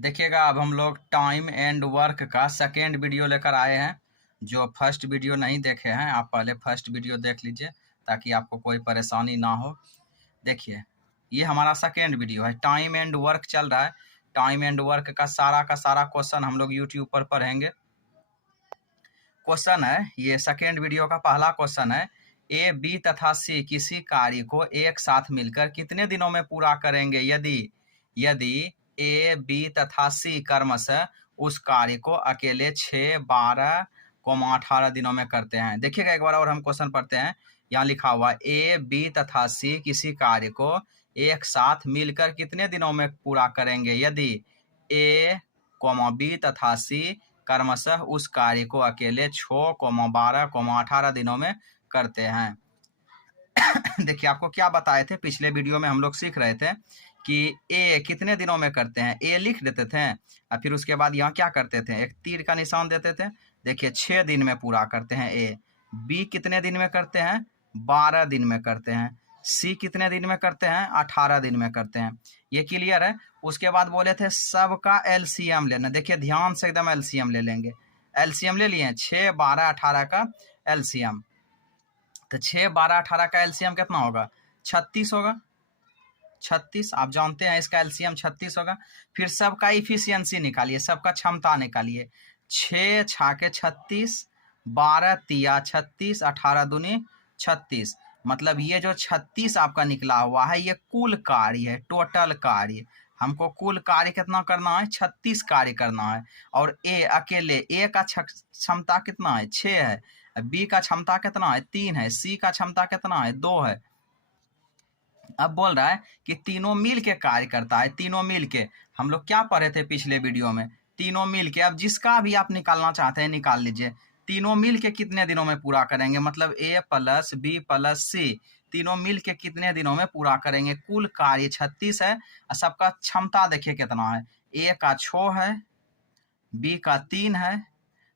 देखिएगा, अब हम लोग टाइम एंड वर्क का सेकेंड वीडियो लेकर आए हैं। जो फर्स्ट वीडियो नहीं देखे हैं, आप पहले फर्स्ट वीडियो देख लीजिए ताकि आपको कोई परेशानी ना हो। देखिए, ये हमारा सेकेंड वीडियो है। टाइम एंड वर्क चल रहा है। टाइम एंड वर्क का सारा क्वेश्चन हम लोग यूट्यूब पर पढ़ेंगे। क्वेश्चन है, ये सेकेंड वीडियो का पहला क्वेश्चन है, ए बी तथा सी किसी कार्य को एक साथ मिलकर कितने दिनों में पूरा करेंगे यदि यदि ए बी तथा सी क्रमशः उस कार्य को अकेले 6, 12, 18 दिनों में करते हैं। देखिएगा एक बार और हम क्वेश्चन पढ़ते हैं। यहाँ लिखा हुआ ए बी तथा सी किसी कार्य को एक साथ मिलकर कितने दिनों में पूरा करेंगे यदि ए, बी तथा सी क्रमशः उस कार्य को अकेले 6, 12, 18 दिनों में करते हैं। देखिए, आपको क्या बताए थे पिछले वीडियो में, हम लोग सीख रहे थे कि ए कितने दिनों में करते हैं। ए लिख देते थे और फिर उसके बाद यहाँ क्या करते थे, एक तीर का निशान देते थे। देखिए 6 दिन में पूरा करते हैं ए। बी कितने दिन में करते हैं, 12 दिन में करते हैं। सी कितने दिन में करते हैं, 18 दिन में करते हैं। ये क्लियर है। उसके बाद बोले थे सबका एलसीएम लेना। देखिए ध्यान से एकदम एलसीएम ले लेंगे। एलसीएम ले लिए 6, 12, 18 का एलसीएम। तो 6, 12, 18 का एलसीएम कितना होगा, 36 होगा। 36 आप जानते हैं, इसका एलसीएम 36 होगा। फिर सबका इफिशियंसी निकालिए, सबका क्षमता निकालिए। 6 छाके 36, 12 तिया 36, 18 दूनी 36। मतलब ये जो 36 आपका निकला हुआ है, ये कुल कार्य है, टोटल कार्य। हमको कुल कार्य कितना करना है, 36 कार्य करना है। और ए अकेले, ए का क्षमता कितना है, 6 है। बी का क्षमता कितना है, 3 है। सी का क्षमता कितना है, 2 है। अब बोल रहा है कि तीनों मिल के कार्य करता है। तीनों मिल के, हम लोग क्या पढ़े थे पिछले वीडियो में, तीनों मिल के। अब जिसका भी आप निकालना चाहते हैं निकाल लीजिए। तीनों मिल के कितने दिनों में पूरा करेंगे, मतलब ए प्लस बी प्लस सी तीनों मिल के कितने दिनों में पूरा करेंगे। कुल कार्य 36 है और सबका क्षमता देखिए कितना है। ए का 6 है, बी का 3 है,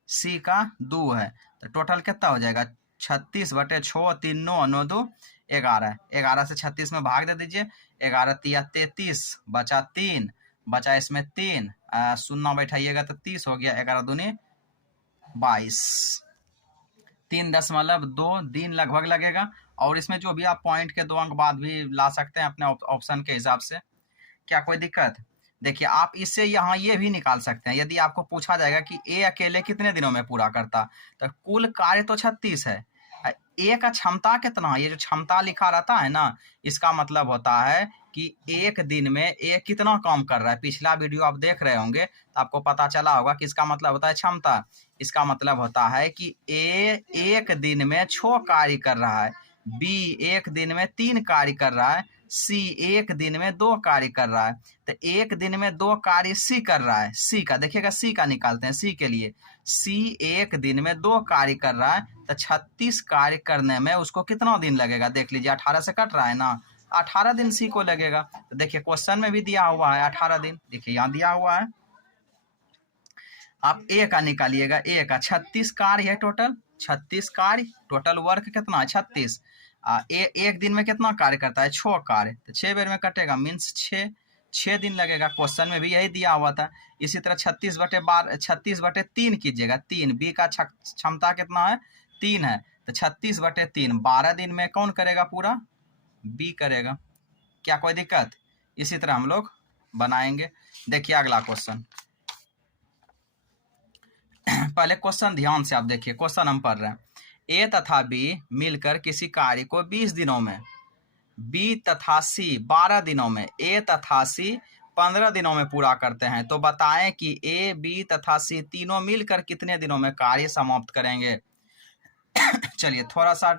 सी का 2 है। तो टोटल कितना हो जाएगा, 36/6, 3 9 9 2 11। 11 से 36 में भाग दे दीजिए। 11 तिया 33, बचा 3, बचा इसमें 3, शून्य बैठाइएगा तो 30 हो गया। 11 दूनी 22, 3.2 दिन लगभग लगेगा। और इसमें जो भी आप पॉइंट के 2 अंक बाद भी ला सकते हैं अपने ऑप्शन के हिसाब से। क्या कोई दिक्कत? देखिए, आप इससे यहाँ ये भी निकाल सकते हैं। यदि आपको पूछा जाएगा कि ए अकेले कितने दिनों में पूरा करता, तो कुल कार्य तो 36 है, ए का क्षमता कितना है, ये जो क्षमता लिखा रहता है ना, इसका मतलब होता है कि एक दिन में ए कितना काम कर रहा है। पिछला वीडियो आप देख रहे होंगे तो आपको पता चला होगा कि इसका मतलब होता है क्षमता। इसका मतलब होता है कि ए एक दिन में 6 कार्य कर रहा है, बी एक दिन में 3 कार्य कर रहा है, सी एक दिन में 2 कार्य कर रहा है। तो एक दिन में 2 कार्य सी कर रहा है। सी का देखिएगा, सी का निकालते हैं। सी के लिए, सी एक दिन में 2 कार्य कर रहा है, तो 36 कार्य करने में उसको कितना दिन लगेगा, देख लीजिए। 18 से कट रहा है ना, 18 दिन सी को लगेगा। तो देखिए क्वेश्चन में भी दिया हुआ है 18 दिन। देखिए यहाँ दिया हुआ है, आप ए का निकालिएगा। ए का 36 कार्य है टोटल, 36 कार्य। टोटल वर्क कितना है, 36। एक दिन में कितना कार्य करता है, 6 कार्य। तो 6 बेर में कटेगा, मीन्स 6 दिन लगेगा। क्वेश्चन में भी यही दिया हुआ था। इसी तरह 36/3 कीजिएगा। 3 बी का क्षमता कितना है, 3 है। तो 36/3 12 दिन में कौन करेगा पूरा, बी करेगा। क्या कोई दिक्कत? इसी तरह हम लोग बनाएंगे। देखिए अगला क्वेश्चन। पहले क्वेश्चन ध्यान से आप देखिए। क्वेश्चन हम पढ़ रहे हैं, ए तथा बी मिलकर किसी कार्य को 20 दिनों में, बी तथा सी 12 दिनों में, ए तथा सी 15 दिनों में पूरा करते हैं। तो बताएं कि ए बी तथा सी तीनों मिलकर कितने दिनों में कार्य समाप्त करेंगे। चलिए, थोड़ा सा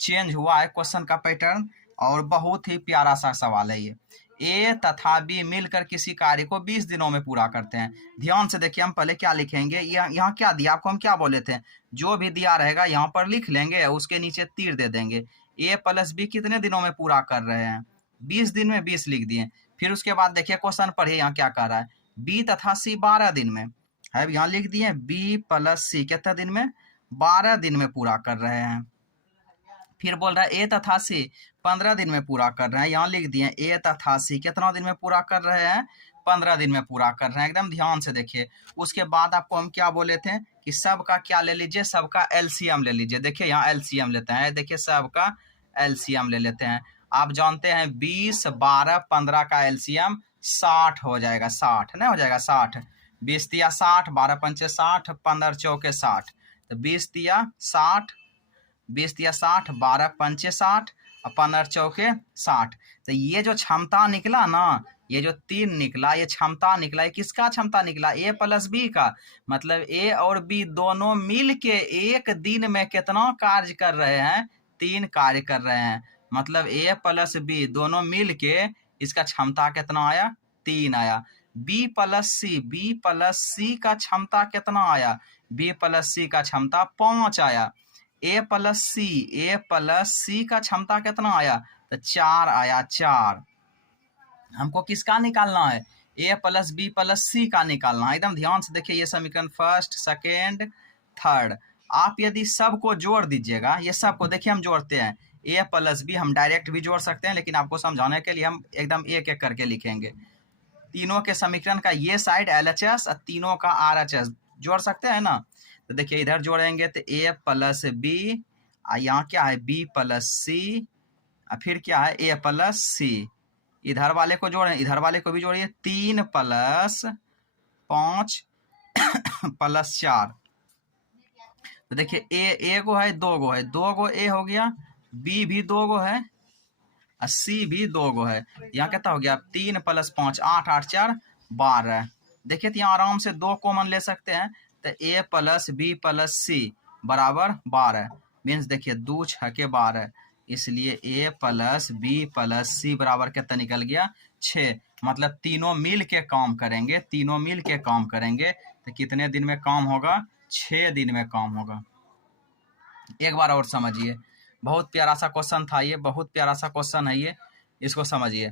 चेंज हुआ है क्वेश्चन का पैटर्न और बहुत ही प्यारा सा सवाल है ये। ए तथा बी मिलकर किसी कार्य को 20 दिनों में पूरा करते हैं। ध्यान से देखिए, हम पहले क्या लिखेंगे, यहाँ क्या दिया आपको, हम क्या बोले थे, जो भी दिया रहेगा यहाँ पर लिख लेंगे, उसके नीचे तीर दे देंगे। ए प्लस बी कितने दिनों में पूरा कर रहे हैं, 20 दिन में 20 लिख दिए। फिर उसके बाद देखिए क्वेश्चन पढ़िए, यहाँ क्या कह रहा है, बी तथा सी 12 दिन में है, यहाँ लिख दिए बी प्लस सी कितने दिन में, 12 दिन में पूरा कर रहे हैं। फिर बोल रहा है ए तथा सी 15 दिन में पूरा कर रहे हैं। यहाँ लिख दिए ए तथा सी कितना दिन में पूरा कर रहे हैं, 15 दिन में पूरा कर रहे हैं। एकदम ध्यान से देखिए। उसके बाद आपको हम क्या बोले थे कि सबका क्या ले लीजिए, सबका एलसीएम ले लीजिए। देखिए यहाँ एलसीएम लेते हैं, देखिए सबका एलसीएम ले लेते हैं। आप जानते हैं 20, 12, 15 का एलसीएम 60 हो जाएगा, 60 नहीं हो जाएगा 60। 20 तिया 60, 12 पंचे 60, 15 चौके 60, तो 20 तिया 60, 20 तिया 60, 12 पंचे 60 और 15 चौके 60। तो ये जो क्षमता निकला ना, ये जो 3 निकला, ये क्षमता निकला, ये किसका क्षमता निकला, ए प्लस बी का। मतलब ए और बी दोनों मिल के एक दिन में कितना कार्य कर रहे हैं, 3 कार्य कर रहे हैं। मतलब ए प्लस बी दोनों मिल के इसका क्षमता कितना आया, 3 आया। बी प्लस सी का क्षमता कितना आया, बी प्लस सी का क्षमता 5 आया। ए प्लस सी का क्षमता कितना आया, तो 4 आया, 4। हमको किसका निकालना है, ए प्लस बी प्लस सी का निकालना है। एकदम ध्यान से देखिए ये समीकरण फर्स्ट, सेकेंड, थर्ड। आप यदि सबको जोड़ दीजिएगा, ये सबको देखिए हम जोड़ते हैं, ए प्लस बी हम डायरेक्ट भी जोड़ सकते हैं, लेकिन आपको समझाने के लिए हम एकदम एक एक करके लिखेंगे। तीनों के समीकरण का ये साइड LHS और तीनों का RHS जोड़ सकते हैं ना। तो देखिए इधर जोड़ेंगे तो ए प्लस बी, यहाँ क्या है बी प्लस सी, फिर क्या है ए प्लस सी। इधर वाले को जोड़ें, इधर वाले को भी जोड़िए, 3 प्लस 5 प्लस 4। तो देखिए ए गो है, 2 गो है, 2 गो ए हो गया, बी भी 2 गो है, सी भी 2 गो है। यहाँ कितना हो गया, 3 प्लस 5 8, 8 4 12। देखिए तो यहाँ आराम से 2 कॉमन ले सकते हैं, तो ए प्लस बी प्लस सी बराबर 12। मीन्स देखिए 2 6 के 12, इसलिए ए प्लस बी प्लस सी बराबर कितना निकल गया, 6। मतलब तीनों मिल के काम करेंगे, तीनों मिल के काम करेंगे तो कितने दिन में काम होगा, 6 दिन में काम होगा। एक बार और समझिए, बहुत प्यारा सा क्वेश्चन था ये, बहुत प्यारा सा क्वेश्चन है ये, इसको समझिए।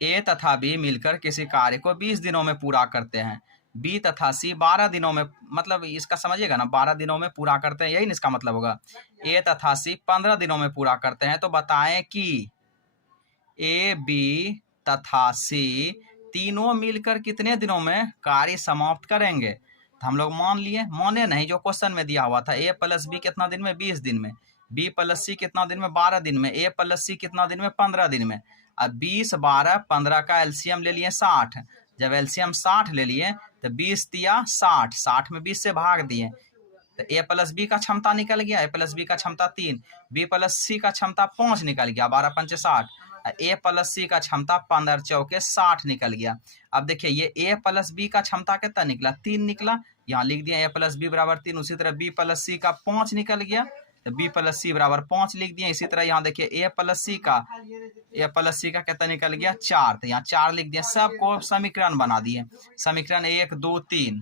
ए तथा बी मिलकर किसी कार्य को 20 दिनों में पूरा करते हैं, बी तथा सी 12 दिनों में, मतलब इसका समझिएगा ना, 12 दिनों में पूरा करते हैं, यही इसका मतलब होगा। ए तथा सी 15 दिनों में पूरा करते हैं, तो बताएं कि ए बी तथा सी तीनों मिलकर कितने दिनों में कार्य समाप्त करेंगे। तो हम लोग मान लिए, माने नहीं, जो क्वेश्चन में दिया हुआ था, ए प्लस बी कितना दिन में, 20 दिन में, बी प्लस सी कितना दिन में, 12 दिन में, ए प्लस सी कितना दिन में, 15 दिन में। अब 20, 12, 15 का एलसीएम ले लिए 60। जब एलसीएम 60 ले लिए तो 20 तिया 60, 60 में 20 से भाग दिए, तो ए प्लस बी का क्षमता निकल गया, ए प्लस बी का क्षमता 3, बी प्लस सी का क्षमता 5 निकल गया, 12 पंचे 60। ए प्लस सी का क्षमता 15 चौके 60 निकल गया। अब देखिए ये ए प्लस बी का क्षमता कितना निकला, 3 निकला, यहाँ लिख दिया ए प्लस बी बराबर 3। उसी तरह बी प्लस सी का 5 निकल गया, तो बी प्लस सी बराबर 5 लिख दिया। इसी तरह यहाँ देखिए ए प्लस सी का कितना निकल गया, 4, तो यहाँ 4 लिख दिया। सबको समीकरण बना दिए, समीकरण 1 2 3।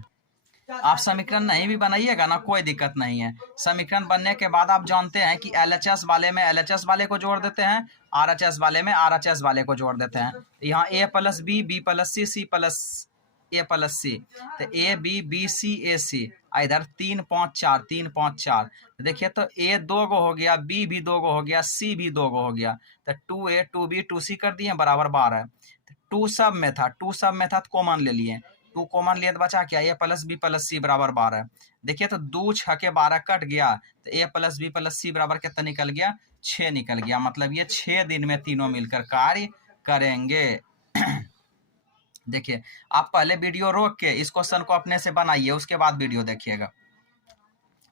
आप समीकरण नहीं भी बनाइएगा ना, कोई दिक्कत नहीं है। समीकरण बनने के बाद आप जानते हैं कि LHS वाले में LHS वाले को जोड़ देते हैं, RHS वाले में RHS वाले को जोड़ देते हैं। यहाँ ए प्लस बी, बी प्लस सी, सी प्लस ए प्लस सी, तो ए बी बी सी ए सी, इधर 3 5 4, 3 5 4। देखिए तो ए 2 गो हो गया, बी भी 2 गो हो गया, सी भी 2 गो हो गया, तो 2A 2B 2C कर दिए बराबर 12। 2 सब में था, 2 सब में था तो कॉमन ले लिए, 2 कॉमन लिए तो बचा क्या, ए प्लस बी प्लस सी बराबर 12। देखिए तो 2 6 के 12 कट गया, तो ए प्लस बी प्लस सी बराबर कितना निकल गया, 6 निकल गया। मतलब ये 6 दिन में तीनों मिलकर कार्य करेंगे। देखिए आप पहले वीडियो रोक के इस क्वेश्चन को अपने से बनाइए, उसके बाद वीडियो देखिएगा,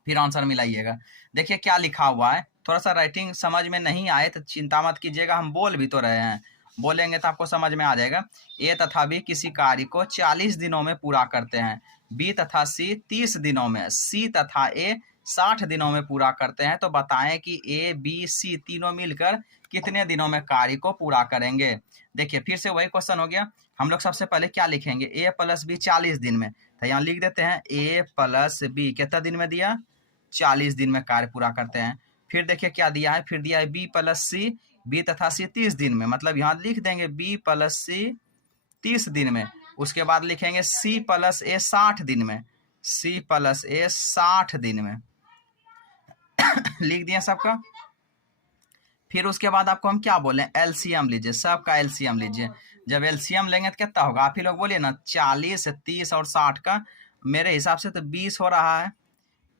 फिर आंसर मिलाइएगा। देखिए क्या लिखा हुआ है, थोड़ा सा राइटिंग समझ में नहीं आए तो चिंता मत कीजिएगा, हम बोल भी तो रहे हैं, बोलेंगे तो आपको समझ में आ जाएगा। ए तथा बी किसी कार्य को 40 दिनों में पूरा करते हैं, बी तथा सी 30 दिनों में, सी तथा ए 60 दिनों में पूरा करते हैं, तो बताएं कि ए बी सी तीनों मिलकर कितने दिनों में कार्य को पूरा करेंगे। देखिए फिर से वही क्वेश्चन हो गया। हम लोग सबसे पहले क्या लिखेंगे, ए प्लस बी 40 दिन में, तो यहाँ लिख देते हैं ए प्लस बी कितना दिन में दिया, 40 दिन में कार्य पूरा करते हैं। फिर देखिए क्या दिया है, फिर दिया है बी प्लस सी, बी तथा सी 30 दिन में, मतलब यहाँ लिख देंगे बी प्लस सी 30 दिन में। उसके बाद लिखेंगे सी प्लस ए 60 दिन में, सी प्लस ए 60 दिन में। लिख दिया सबका। फिर उसके बाद आपको हम क्या बोले, एलसीएम लीजिए, सबका एलसीएम लीजिए। जब एलसीएम लेंगे तो कितना होगा, आप ही लोग बोलिए ना, 40, 30 और 60 का मेरे हिसाब से तो 20 हो रहा है,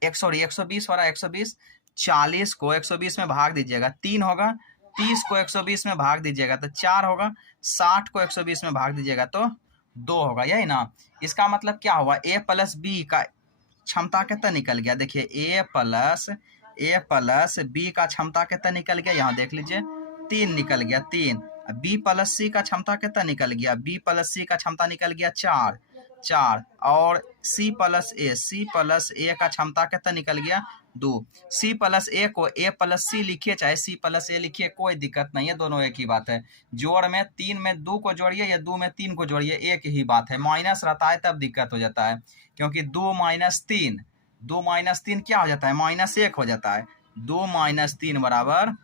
120 हो रहा है, 120। 40 को 120 में भाग दीजिएगा 3 होगा, 30 को 120 में भाग दीजिएगा तो 4 होगा, 60 को 120 में भाग दीजिएगा तो 2 होगा, यही ना। इसका मतलब क्या हुआ, ए प्लस बी का क्षमता कितना निकल गया, देखिए ए प्लस बी का क्षमता कितना निकल गया, यहाँ देख लीजिए 3 निकल गया, 3। बी प्लस सी का क्षमता कितना निकल गया, बी प्लस सी का क्षमता निकल गया 4। और सी प्लस ए का क्षमता कितना निकल गया 2। सी प्लस ए को ए प्लस सी लिखिए चाहे सी प्लस ए लिखिए, कोई दिक्कत नहीं है, दोनों एक ही बात है। जोड़ में 3 में 2 को जोड़िए या 2 में 3 को जोड़िए, एक ही बात है। माइनस रहता है तब दिक्कत हो जाता है, क्योंकि 2 माइनस 3 क्या हो जाता है, -1 हो जाता है। 2 माइनस 3 बराबर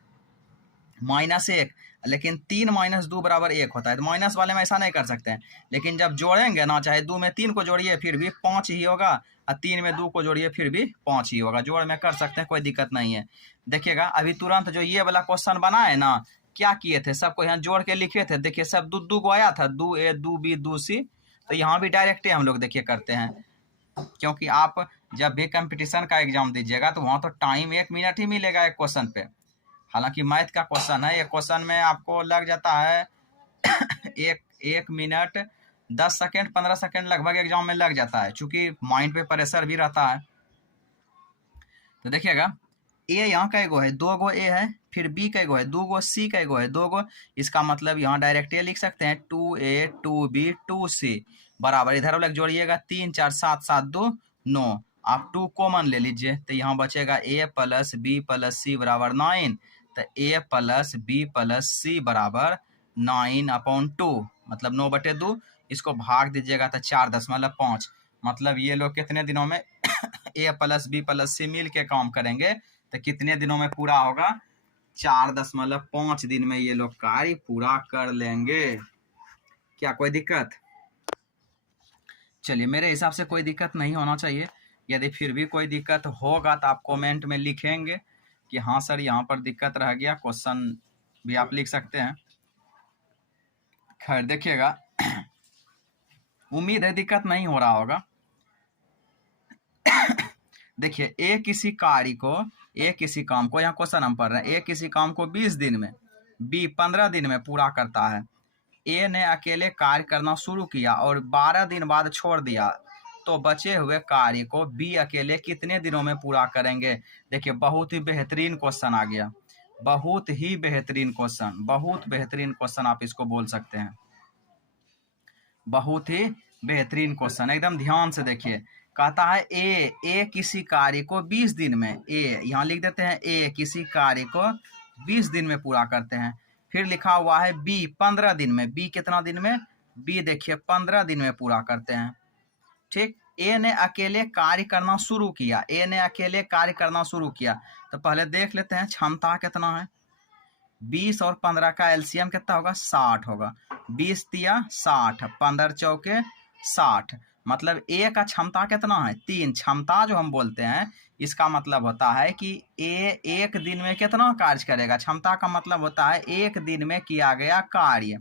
-1, लेकिन 3 माइनस 2 बराबर 1 होता है। तो माइनस वाले में ऐसा नहीं कर सकते हैं, लेकिन जब जोड़ेंगे ना, चाहे 2 में 3 को जोड़िए फिर भी 5 ही होगा, और 3 में 2 को जोड़िए फिर भी 5 ही होगा। जोड़ में कर सकते हैं, कोई दिक्कत नहीं है। देखिएगा अभी तुरंत जो ये वाला क्वेश्चन बना है ना, क्या किए थे, सबको यहाँ जोड़ के लिखे थे, देखिए सब 2 को आया था, 2A 2B 2C। तो यहाँ भी डायरेक्ट हम लोग देखिए करते हैं, क्योंकि आप जब भी कंपटीशन का एग्जाम दीजिएगा तो वहाँ तो टाइम 1 मिनट ही मिलेगा एक क्वेश्चन पे। हालांकि मैथ का क्वेश्चन है, एक क्वेश्चन में आपको लग जाता है एक मिनट 10 सेकेंड 15 सेकेंड लगभग एग्जाम में लग जाता है, चूंकि माइंड पे प्रेशर भी रहता है। तो देखिएगा ए यहाँ का एगो है, 2 गो ए है, फिर बी का एगो है, 2 गो सी का एगो है, 2 गो। इसका मतलब यहाँ डायरेक्ट ये लिख सकते हैं 2A 2B 2C बराबर, इधर वाला जोड़िएगा 3 4 7 7 2 9। आप 2 कॉमन ले लीजिए तो यहाँ बचेगा A प्लस बी प्लस सी बराबर 9। तो A प्लस बी प्लस सी बराबर 9/2, मतलब 9/2। इसको भाग दीजिएगा तो 4.5, मतलब ये लोग कितने दिनों में A प्लस बी प्लस सी मिल के काम करेंगे तो कितने दिनों में पूरा होगा, 4.5 दिन में ये लोग कार्य पूरा कर लेंगे। क्या कोई दिक्कत, चलिए मेरे हिसाब से कोई दिक्कत नहीं होना चाहिए। यदि फिर भी कोई दिक्कत होगा तो आप कमेंट में लिखेंगे कि हाँ सर यहाँ पर दिक्कत रह गया, क्वेश्चन भी आप लिख सकते हैं। खैर देखिएगा उम्मीद है दिक्कत नहीं हो रहा होगा। देखिए ए किसी काम को, यहाँ क्वेश्चन हम पढ़ रहे हैं, ए किसी काम को 20 दिन में, बी 15 दिन में पूरा करता है। ए ने अकेले कार्य करना शुरू किया और 12 दिन बाद छोड़ दिया, तो बचे हुए कार्य को बी अकेले कितने दिनों में पूरा करेंगे। देखिए बहुत ही बेहतरीन क्वेश्चन आ गया, बहुत ही बेहतरीन क्वेश्चन आप इसको बोल सकते हैं, बहुत ही बेहतरीन क्वेश्चन। एकदम ध्यान से देखिए, कहता है ए किसी कार्य को 20 दिन में, ए यहाँ लिख देते हैं, ए किसी कार्य को 20 दिन में पूरा करते हैं। फिर लिखा हुआ है बी 15 दिन में, बी कितना दिन में, बी देखिए 15 दिन में पूरा करते हैं। ठीक, ए ने अकेले कार्य करना शुरू किया, तो पहले देख लेते हैं क्षमता कितना है। 20 और 15 का एलसीएम कितना होगा, 60 होगा। 20 तिया 60, 15 चौके 60, मतलब ए का क्षमता कितना है, 3। क्षमता जो हम बोलते हैं इसका मतलब होता है कि ए एक दिन में कितना कार्य करेगा। क्षमता का मतलब होता है एक दिन में किया गया कार्य।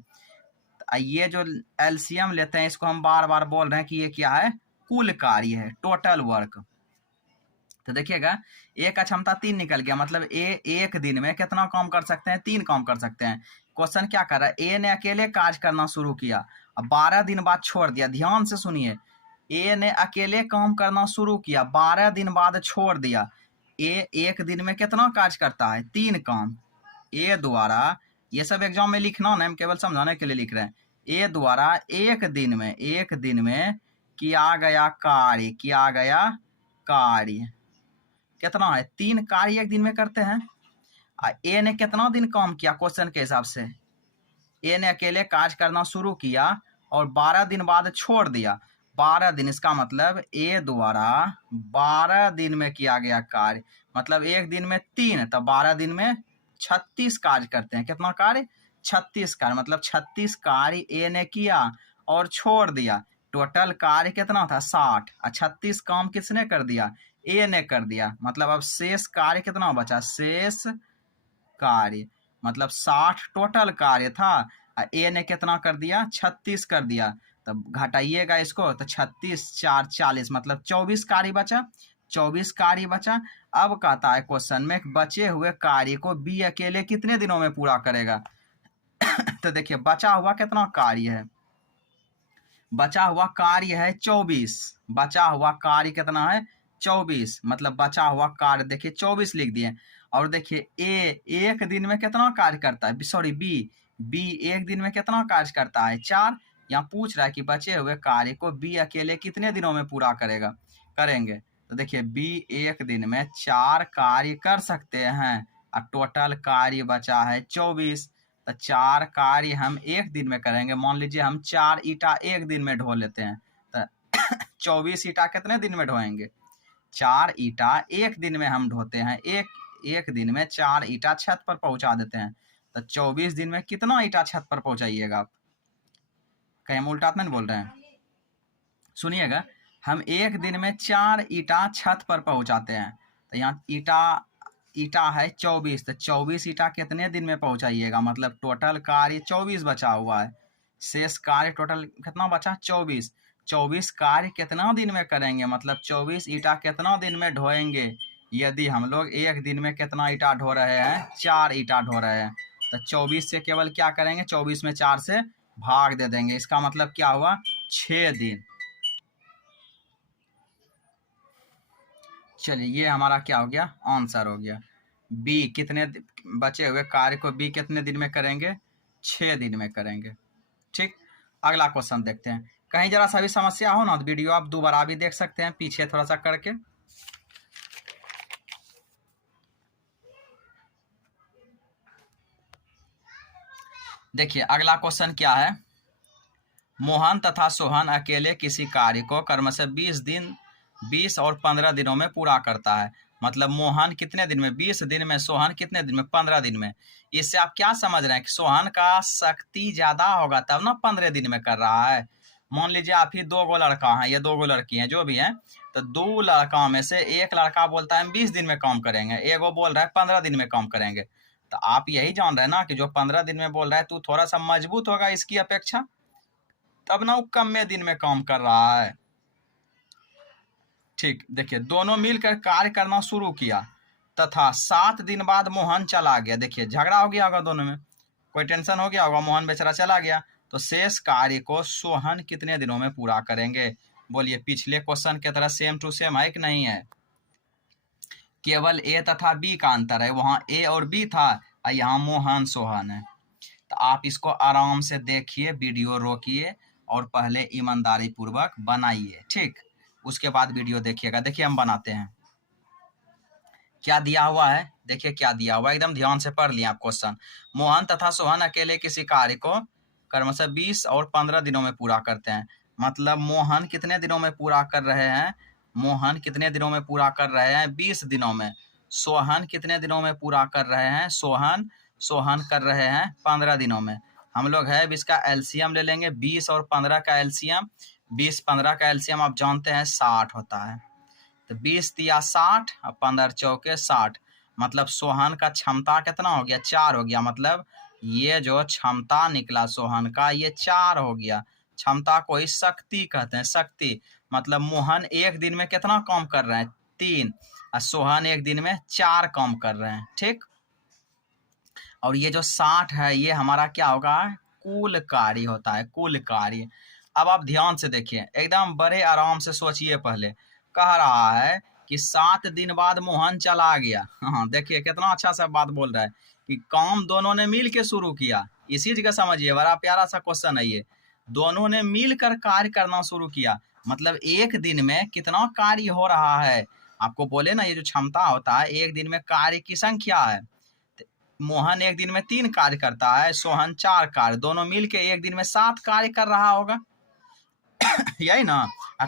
ये जो एलसीएम लेते हैं इसको हम बार बार बोल रहे हैं कि ये क्या है, कुल कार्य है, टोटल वर्क। तो देखिएगा ए का क्षमता 3 निकल गया, मतलब ए एक दिन में कितना काम कर सकते हैं, 3 काम कर सकते हैं। क्वेश्चन क्या कर रहा है, ए ने अकेले कार्य करना शुरू किया, अब 12 दिन बाद छोड़ दिया। ध्यान से सुनिए, ए ने अकेले काम करना शुरू किया, 12 दिन बाद छोड़ दिया। ए एक दिन में कितना कार्य करता है, 3 काम। ए द्वारा, ये सब एग्जाम में लिखना ना, हम केवल समझाने के लिए लिख रहे हैं। ए द्वारा एक दिन में किया गया कार्य कितना है, 3 कार्य एक दिन में करते हैं। ए ने कितना दिन काम किया, क्वेश्चन के हिसाब से ए ने अकेले कार्य करना शुरू किया और 12 दिन बाद छोड़ दिया। 12 दिन, इसका मतलब ए द्वारा 12 दिन में किया गया कार्य, मतलब एक दिन में 3, तो 12 दिन में 36 कार्य करते हैं। कितना कार्य, 36 कार्य, मतलब 36 कार्य ए ने किया और छोड़ दिया। टोटल कार्य कितना था, 60, और 36 काम किसने कर दिया, ए ने कर दिया। मतलब अब शेष कार्य कितना बचा, शेष कार्य मतलब 60 टोटल कार्य था, ए ने कितना कर दिया, 36 कर दिया। तब घटाइएगा इसको तो 36 4 40, मतलब 24 कार्य बचा, 24 कार्य बचा। अब कहता है क्वेश्चन में बचे हुए कार्य को बी अकेले कितने दिनों में पूरा करेगा। तो देखिए बचा हुआ कितना कार्य है, बचा हुआ कार्य है 24, बचा हुआ कार्य कितना है 24, मतलब बचा हुआ कार्य देखिए 24 लिख दिए। और देखिए ए एक दिन में कितना कार्य करता है, सॉरी बी एक दिन में कितना कार्य करता है 4। यहाँ पूछ रहा है कि बचे हुए कार्य को बी अकेले कितने दिनों में पूरा करेंगे। तो देखिए बी एक दिन में 4 कार्य कर सकते हैं और टोटल कार्य बचा है 24। तो 4 कार्य हम एक दिन में करेंगे। मान लीजिए हम 4 ईटा एक दिन में ढो लेते हैं, तो 24 ईटा कितने दिन में ढोएंगे, 4 ईटा एक दिन में हम ढोते हैं। एक दिन में 4 ईटा छत पर पहुंचा देते हैं। तो 24 दिन में कितना ईटा छत पर पहुंचाइएगा आप, कहीं हम उल्टा नहीं बोल रहे हैं, सुनिएगा। हम एक दिन में 4 ईटा छत पर पहुंचाते हैं। तो यहाँ ईटा है 24, तो 24 ईटा कितने दिन में पहुंचाइएगा, मतलब टोटल कार्य 24 बचा हुआ है, शेष कार्य टोटल कितना बचा 24। 24 कार्य कितना दिन में करेंगे, मतलब 24 ईटा कितना दिन में ढोएंगे। यदि हम लोग एक दिन में कितना ईटा ढो रहे हैं, 4 ईटा ढो रहे हैं, तो 24 से केवल क्या करेंगे, 24 में 4 से भाग दे देंगे। इसका मतलब क्या हुआ, 6 दिन। चलिए ये हमारा क्या हो गया, आंसर हो गया। बी कितने बचे हुए कार्य को बी कितने दिन में करेंगे, 6 दिन में करेंगे। ठीक, अगला क्वेश्चन देखते हैं। कहीं जरा सा भी समस्या हो ना तो वीडियो आप दोबारा भी देख सकते हैं, पीछे थोड़ा सा करके। देखिए अगला क्वेश्चन क्या है, मोहन तथा सोहन अकेले किसी कार्य को क्रमशः 20 और 15 दिनों में पूरा करता है। मतलब मोहन कितने दिन में, 20 दिन में, सोहन कितने दिन में, 15 दिन में। इससे आप क्या समझ रहे हैं कि सोहन का शक्ति ज्यादा होगा तब ना 15 दिन में कर रहा है। मान लीजिए आप ही 2 गो लड़का हैं या 2 गो लड़की हैं, जो भी हैं, तो 2 लड़का में से एक लड़का बोलता है हम 20 दिन में काम करेंगे, एगो बोल रहा है 15 दिन में काम करेंगे। तो आप यही जान रहे हैं ना कि जो 15 दिन में बोल रहा है तू थोड़ा सा मजबूत होगा इसकी अपेक्षा, तब ना वो कम में दिन में काम कर रहा है। ठीक, देखिए दोनों मिलकर कार्य करना शुरू किया तथा 7 दिन बाद मोहन चला गया। देखिए झगड़ा हो गया होगा दोनों में, कोई टेंशन हो गया होगा, मोहन बेचारा चला गया। तो शेष कार्य को सोहन कितने दिनों में पूरा करेंगे। बोलिए पिछले क्वेश्चन की तरह सेम टू सेम है कि नहीं है, केवल ए तथा बी का अंतर है। वहां ए और बी था और यहाँ मोहन सोहन है। तो आप इसको आराम से देखिए, वीडियो रोकिए और पहले ईमानदारी पूर्वक बनाइए। ठीक, उसके बाद वीडियो देखिएगा। देखिए हम बनाते हैं, क्या दिया हुआ है, देखिए क्या दिया हुआ है, एकदम ध्यान से पढ़ लिया आप क्वेश्चन। मोहन तथा सोहन अकेले किसी कार्य को क्रमशः 20 और 15 दिनों में पूरा करते हैं। मतलब मोहन कितने दिनों में पूरा कर रहे हैं, मोहन कितने दिनों में पूरा कर रहे हैं, 20 दिनों में। सोहन कितने दिनों में पूरा कर रहे हैं, सोहन कर रहे हैं 15 दिनों में। हम लोग है इसका एलसीएम ले लेंगे, 20 और 15 का एलसीएम, 20-15 का एलसीएम आप जानते हैं 60 होता है। तो 20 दिया 60 और 15 चौके 60, मतलब सोहन का क्षमता कितना हो गया, 4 हो गया। मतलब ये जो क्षमता निकला सोहन का ये 4 हो गया। क्षमता को ही शक्ति कहते हैं, शक्ति। मतलब मोहन एक दिन में कितना काम कर रहे हैं, 3, और सोहन एक दिन में 4 काम कर रहे हैं। ठीक, और ये जो 60 है ये हमारा क्या होगा, कुल कार्य होता है, कुल कार्य। अब आप ध्यान से देखिए, एकदम बड़े आराम से सोचिए। पहले कह रहा है कि 7 दिन बाद मोहन चला गया। हाँ देखिए कितना अच्छा सा बात बोल रहा है कि काम दोनों ने मिल के शुरू किया। इसी जगह समझिए, बड़ा प्यारा सा क्वेश्चन है ये, दोनों ने मिलकर कार्य करना शुरू किया। मतलब एक दिन में कितना कार्य हो रहा है। आपको बोले ना ये जो क्षमता होता है, एक दिन में कार्य की संख्या है। मोहन एक दिन में 3 कार्य करता है, सोहन 4 कार्य, दोनों मिलके एक दिन में 7 कार्य कर रहा होगा। यही ना,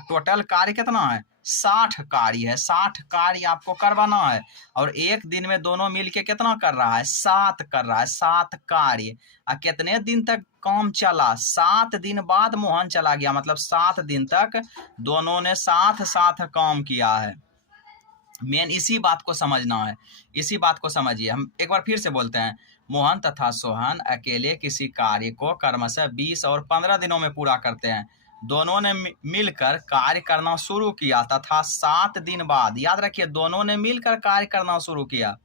टोटल कार्य कितना है, 60 कार्य है। 60 कार्य आपको करवाना है और एक दिन में दोनों मिलके कितना कर रहा है, 7 कर रहा है, 7 कार्य। कितने दिन तक काम चला, 7 दिन बाद मोहन चला गया। मतलब 7 दिन तक दोनों ने साथ साथ काम किया है। मेन इसी बात को समझना है, इसी बात को समझिए। हम एक बार फिर से बोलते हैं, मोहन तथा सोहन अकेले किसी कार्य को क्रमशः 20 और 15 दिनों में पूरा करते हैं। दोनों ने मिलकर कार्य करना शुरू किया तथा 7 दिन बाद, याद रखिए दोनों ने मिलकर कार्य करना शुरू किया,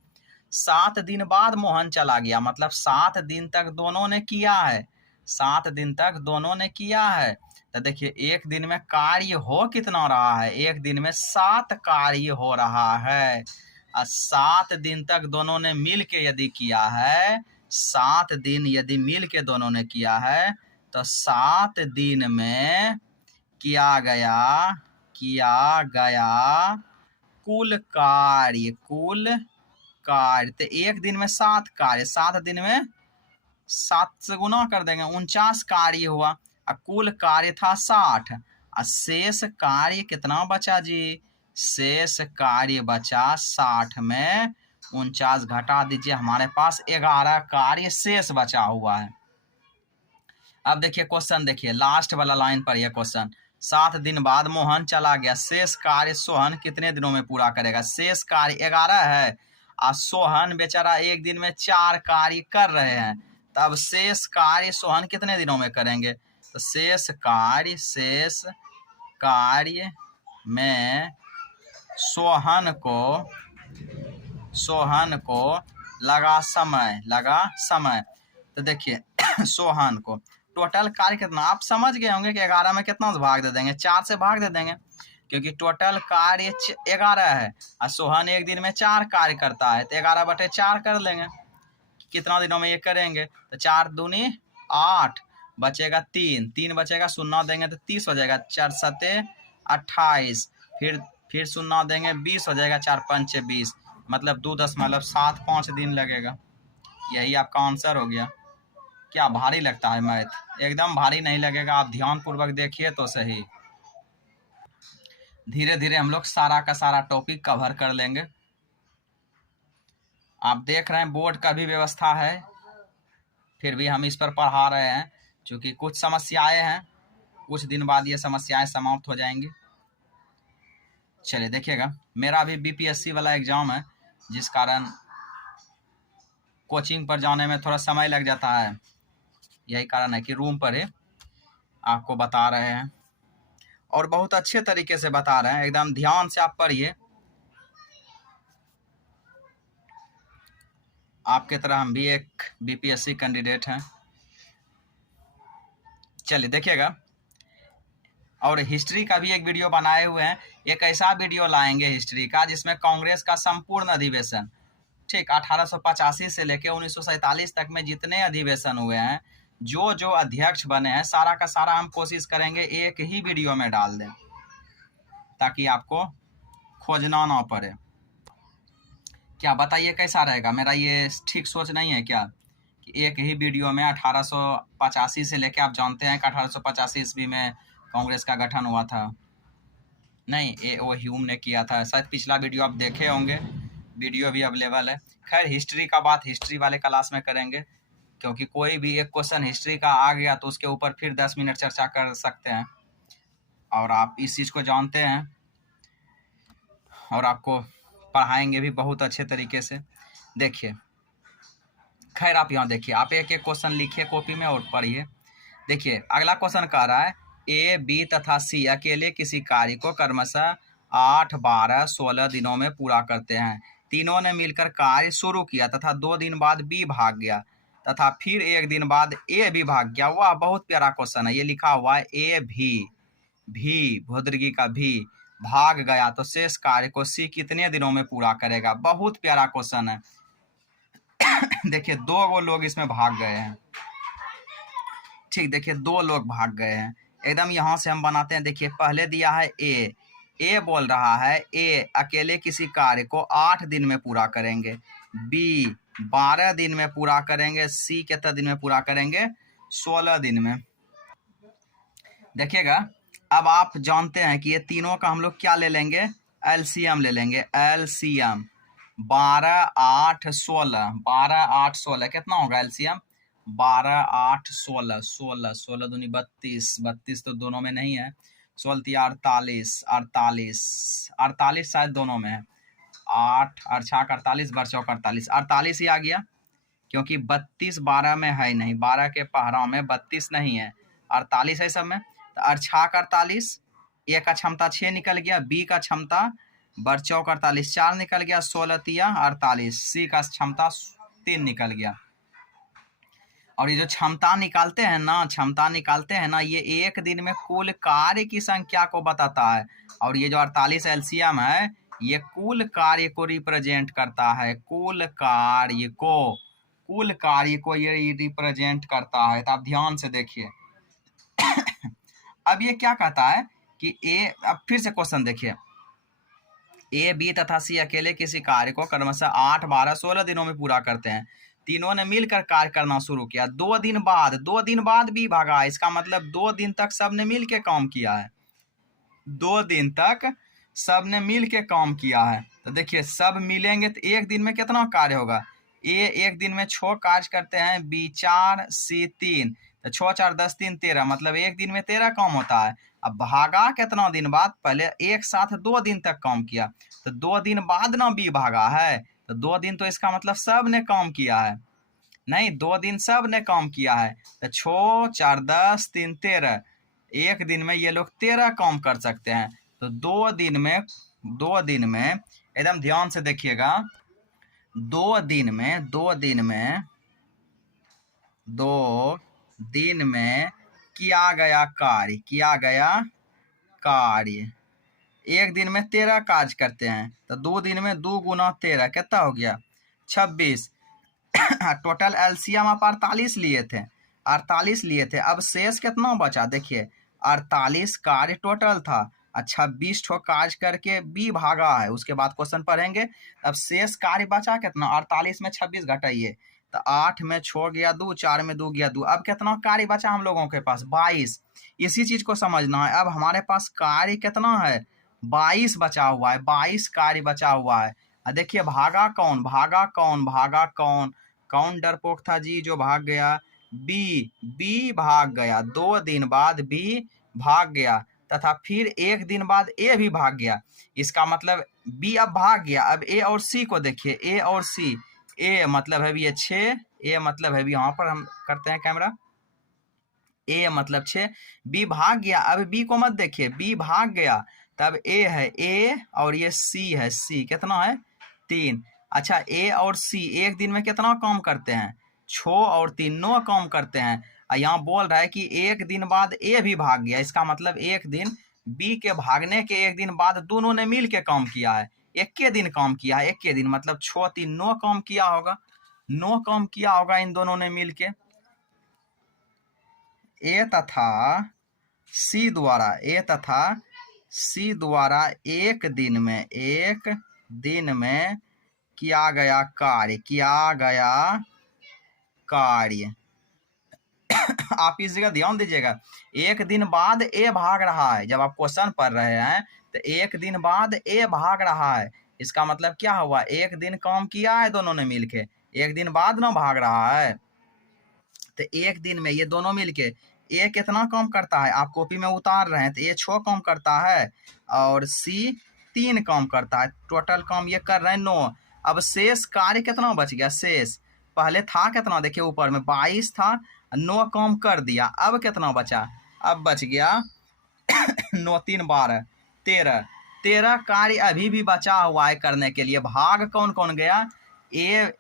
7 दिन बाद मोहन चला गया, मतलब 7 दिन तक दोनों ने किया है, 7 दिन तक दोनों ने किया है। तो देखिए एक दिन में कार्य हो कितना रहा है, एक दिन में 7 कार्य हो रहा है। और 7 दिन तक दोनों ने मिल के यदि किया है, 7 दिन यदि मिल के दोनों ने किया है, तो 7 दिन में किया गया कुल कार्य तो एक दिन में 7 कार्य, 7 दिन में 7 से गुना कर देंगे, 49 कार्य हुआ। कुल कार्य था 60, और शेष कार्य कितना बचा जी? शेष कार्य बचा 60 में 49 घटा दीजिए, हमारे पास 11 कार्य शेष बचा हुआ है। अब देखिए क्वेश्चन, देखिए लास्ट वाला लाइन पर यह क्वेश्चन, 7 दिन बाद मोहन चला गया, शेष कार्य सोहन कितने दिनों में पूरा करेगा? शेष कार्य 11 है और सोहन बेचारा एक दिन में 4 कार्य कर रहे हैं, तब शेष कार्य सोहन कितने दिनों में करेंगे? तो शेष कार्य में सोहन को लगा समय। तो देखिए सोहन को टोटल कार्य कितना, आप समझ गए होंगे कि 11 में कितना से भाग दे देंगे? 4 से भाग दे देंगे, क्योंकि टोटल कार्य 11 है और सोहन एक दिन में 4 कार्य करता है, तो 11/4 कर लेंगे। कितना दिनों में ये करेंगे? तो 4 दूनी 8, बचेगा 3 बचेगा, 0 देंगे तो 30 हो जाएगा, 4 सते 28, फिर 0 देंगे 20 हो जाएगा, 4 पंचे 20, मतलब 2.75 दिन लगेगा। यही आपका आंसर हो गया। क्या भारी लगता है मैथ? एकदम भारी नहीं लगेगा, आप ध्यान पूर्वक देखिए तो सही। धीरे धीरे हम लोग सारा का सारा टॉपिक कवर कर लेंगे। आप देख रहे हैं बोर्ड का भी व्यवस्था है, फिर भी हम इस पर पढ़ा रहे हैं, क्योंकि कुछ समस्याएं हैं, कुछ दिन बाद ये समस्याएं समाप्त हो जाएंगी। चलिए देखिएगा, मेरा भी बीपीएससी वाला एग्जाम है, जिस कारण कोचिंग पर जाने में थोड़ा समय लग जाता है, यही कारण है कि रूम पर ही आपको बता रहे हैं और बहुत अच्छे तरीके से बता रहे हैं, एकदम ध्यान से आप पढ़िए। आपके तरह हम भी एक बीपीएससी कैंडिडेट हैं। चलिए देखिएगा, और हिस्ट्री का भी एक वीडियो बनाए हुए हैं, एक ऐसा वीडियो लाएंगे हिस्ट्री का जिसमें कांग्रेस का संपूर्ण अधिवेशन, ठीक 1885 से लेकर 1947 तक में जितने अधिवेशन हुए हैं, जो जो अध्यक्ष बने हैं, सारा का सारा हम कोशिश करेंगे एक ही वीडियो में डाल दें, ताकि आपको खोजना ना पड़े। क्या बताइए कैसा रहेगा? मेरा ये ठीक सोच नहीं है क्या कि एक ही वीडियो में 1885 से लेकर, आप जानते हैं कि 1885 ईस्वी में कांग्रेस का गठन हुआ था, नहीं ये वो ह्यूम ने किया था, शायद पिछला वीडियो आप देखे होंगे, वीडियो भी अवेलेबल है। खैर हिस्ट्री का बात हिस्ट्री वाले क्लास में करेंगे, क्योंकि कोई भी एक क्वेश्चन हिस्ट्री का आ गया तो उसके ऊपर फिर 10 मिनट चर्चा कर सकते हैं, और आप इस चीज़ को जानते हैं और आपको पढ़ाएंगे भी बहुत अच्छे तरीके से। देखिए खैर आप यहाँ देखिए, आप एक एक क्वेश्चन लिखिए कॉपी में और पढ़िए। देखिए अगला क्वेश्चन कह रहा है ए, बी तथा सी अकेले किसी कार्य को क्रमशः 8, 12, 16 दिनों में पूरा करते हैं। तीनों ने मिलकर कार्य शुरू किया तथा 2 दिन बाद बी भाग गया तथा फिर 1 दिन बाद ए भी भाग गया। वाह, बहुत प्यारा क्वेश्चन है। ये लिखा हुआ है ए भी भोदरगी का भी भाग गया तो शेष कार्य को सी कितने दिनों में पूरा करेगा? बहुत प्यारा क्वेश्चन है। देखिए 2 लोग इसमें भाग गए हैं, ठीक, देखिए 2 लोग भाग गए हैं, एकदम यहाँ से हम बनाते हैं। देखिए पहले दिया है ए बोल रहा है ए अकेले किसी कार्य को 8 दिन में पूरा करेंगे, बी 12 दिन में पूरा करेंगे, सी कितने दिन में पूरा करेंगे? 16 दिन में। देखिएगा अब आप जानते हैं कि ये तीनों का हम लोग क्या ले लेंगे? एलसीएम ले लेंगे, एलसीएम 12, 8, 16, 12, 8, 16 कितना होगा एलसीएम? 12, 8, 16, 16, 16 दूनी 32, 32 तो दोनों में नहीं है, 16 48, 48, 48 शायद दोनों में है, 8 और 6 48 × 4 48, 48 ही आ गया। क्योंकि 32 12 में है नहीं, 12 के पहराव में 32 नहीं है, 48 है सब में। तो 6 48, ए का क्षमता 6 निकल गया, बी का क्षमता बर चौक 48 4 निकल गया, 16 तिया 48, सी का क्षमता 3 निकल गया। और ये जो क्षमता निकालते हैं ना, ये एक दिन में कुल कार्य की संख्या को बताता है। और ये जो 48 एलसीएम है, ये कुल कार्य को रिप्रेजेंट करता है, कुल कार्य को ये रिप्रेजेंट करता है। तो आप ध्यान से देखिए। अब ये क्या कहता है कि अब फिर से क्वेश्चन देखिए, ए बी तथा सी अकेले किसी कार्य को क्रमशः 8 12 16 दिनों में पूरा करते हैं। तीनों ने मिलकर कार्य करना शुरू किया। 2 दिन बाद बी भागा। इसका मतलब 2 दिन तक सबने मिल के काम किया है, 2 दिन तक सबने मिल के काम किया है। तो देखिए सब मिलेंगे तो एक दिन में कितना कार्य होगा। ए एक दिन में 6 कार्य करते हैं, बी 4, सी 3, तो 6 4 10 3 13, मतलब एक दिन में 13 काम होता है। अब भागा कितना दिन बाद, पहले एक साथ 2 दिन तक काम किया, तो 2 दिन बाद ना बी भागा है, तो 2 दिन तो इसका मतलब सब ने काम किया है, नहीं 2 दिन सब ने काम किया है। तो 6 4 10 3 13, एक दिन में ये लोग 13 काम कर सकते हैं। तो 2 दिन में एकदम ध्यान से देखिएगा, 2 दिन में किया गया कार्य, एक दिन में 13 कार्य करते हैं, तो 2 दिन में 2 गुना 13 कितना हो गया 26। टोटल एलसीएम आप 48 लिए थे, अब शेष कितना बचा देखिए, 48 कार्य टोटल था, 26 ठो कार्य करके बी भागा है, उसके बाद क्वेश्चन पढ़ेंगे। अब शेष कार्य बचा कितना, 48 में 26 घटाइए, तो 8 में 6 गया 2, 4 में 2 गया 2, अब कितना कार्य बचा हम लोगों के पास 22। इसी चीज को समझना है। अब हमारे पास कार्य कितना है 22 बचा हुआ है, 22 कार्य बचा हुआ है। देखिए भागा कौन डरपोक था जी जो भाग गया, बी भाग गया, 2 दिन बाद बी भाग गया, तथा फिर एक दिन बाद ए भी भाग गया। इसका मतलब बी अब भाग गया। अब ए और सी को देखिए, ए और सी, ए मतलब है भी ये 6, ए मतलब है भी, यहाँ पर हम करते हैं कैमरा, ए मतलब 6, बी भाग गया। अब बी को मत देखिए, बी भाग गया, तब ए है ए और ये सी है, सी कितना है 3। अच्छा ए और सी एक दिन में कितना काम करते हैं 6 और 3 9 काम करते हैं। यहाँ बोल रहा है कि एक दिन बाद ए भी भाग गया, इसका मतलब एक दिन बी के भागने के एक दिन बाद दोनों ने मिल के काम किया है, एक के दिन काम किया है, एक के दिन मतलब 6 3 9 काम किया होगा, 9 काम किया होगा इन दोनों ने मिल के। ए तथा सी द्वारा एक दिन में किया गया कार्य आप इस जगह ध्यान दीजिएगा, एक दिन बाद ए भाग रहा है, जब आप क्वेश्चन पढ़ रहे हैं तो एक दिन बाद ए भाग रहा है, इसका मतलब क्या हुआ, एक दिन काम किया है दोनों ने मिलके, एक दिन बाद ना भाग रहा है। तो एक दिन में ये दोनों मिलके, ए कितना काम करता है आप कॉपी में उतार रहे हैं, तो ए 6 काम करता है और सी 3 काम करता है, टोटल काम ये कर रहे हैं 9। अब शेष कार्य कितना बच गया, शेष पहले था कितना देखिए ऊपर में 22 था, 9 काम कर दिया, अब कितना बचा, अब बच गया 9 3 12 13 कार्य अभी भी बचा हुआ है करने के लिए। भाग कौन कौन गया, ए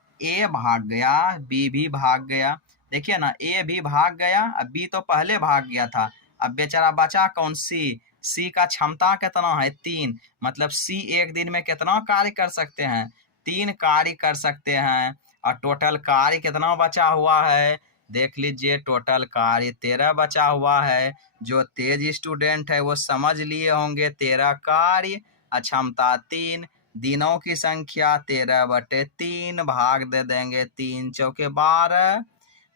भाग गया, बी भी भाग गया, देखिए ना ए भी भाग गया, अब बी तो पहले भाग गया था, अब बेचारा बचा कौन, सी का क्षमता कितना है 3, मतलब सी एक दिन में कितना कार्य कर सकते हैं 3 कार्य कर सकते हैं। और टोटल कार्य कितना बचा हुआ है देख लीजिए, टोटल कार्य 13 बचा हुआ है। जो तेज स्टूडेंट है वो समझ लिए होंगे 13 कार्य, क्षमता 3, दिनों की संख्या 13/3, भाग दे देंगे 3 चौके 12,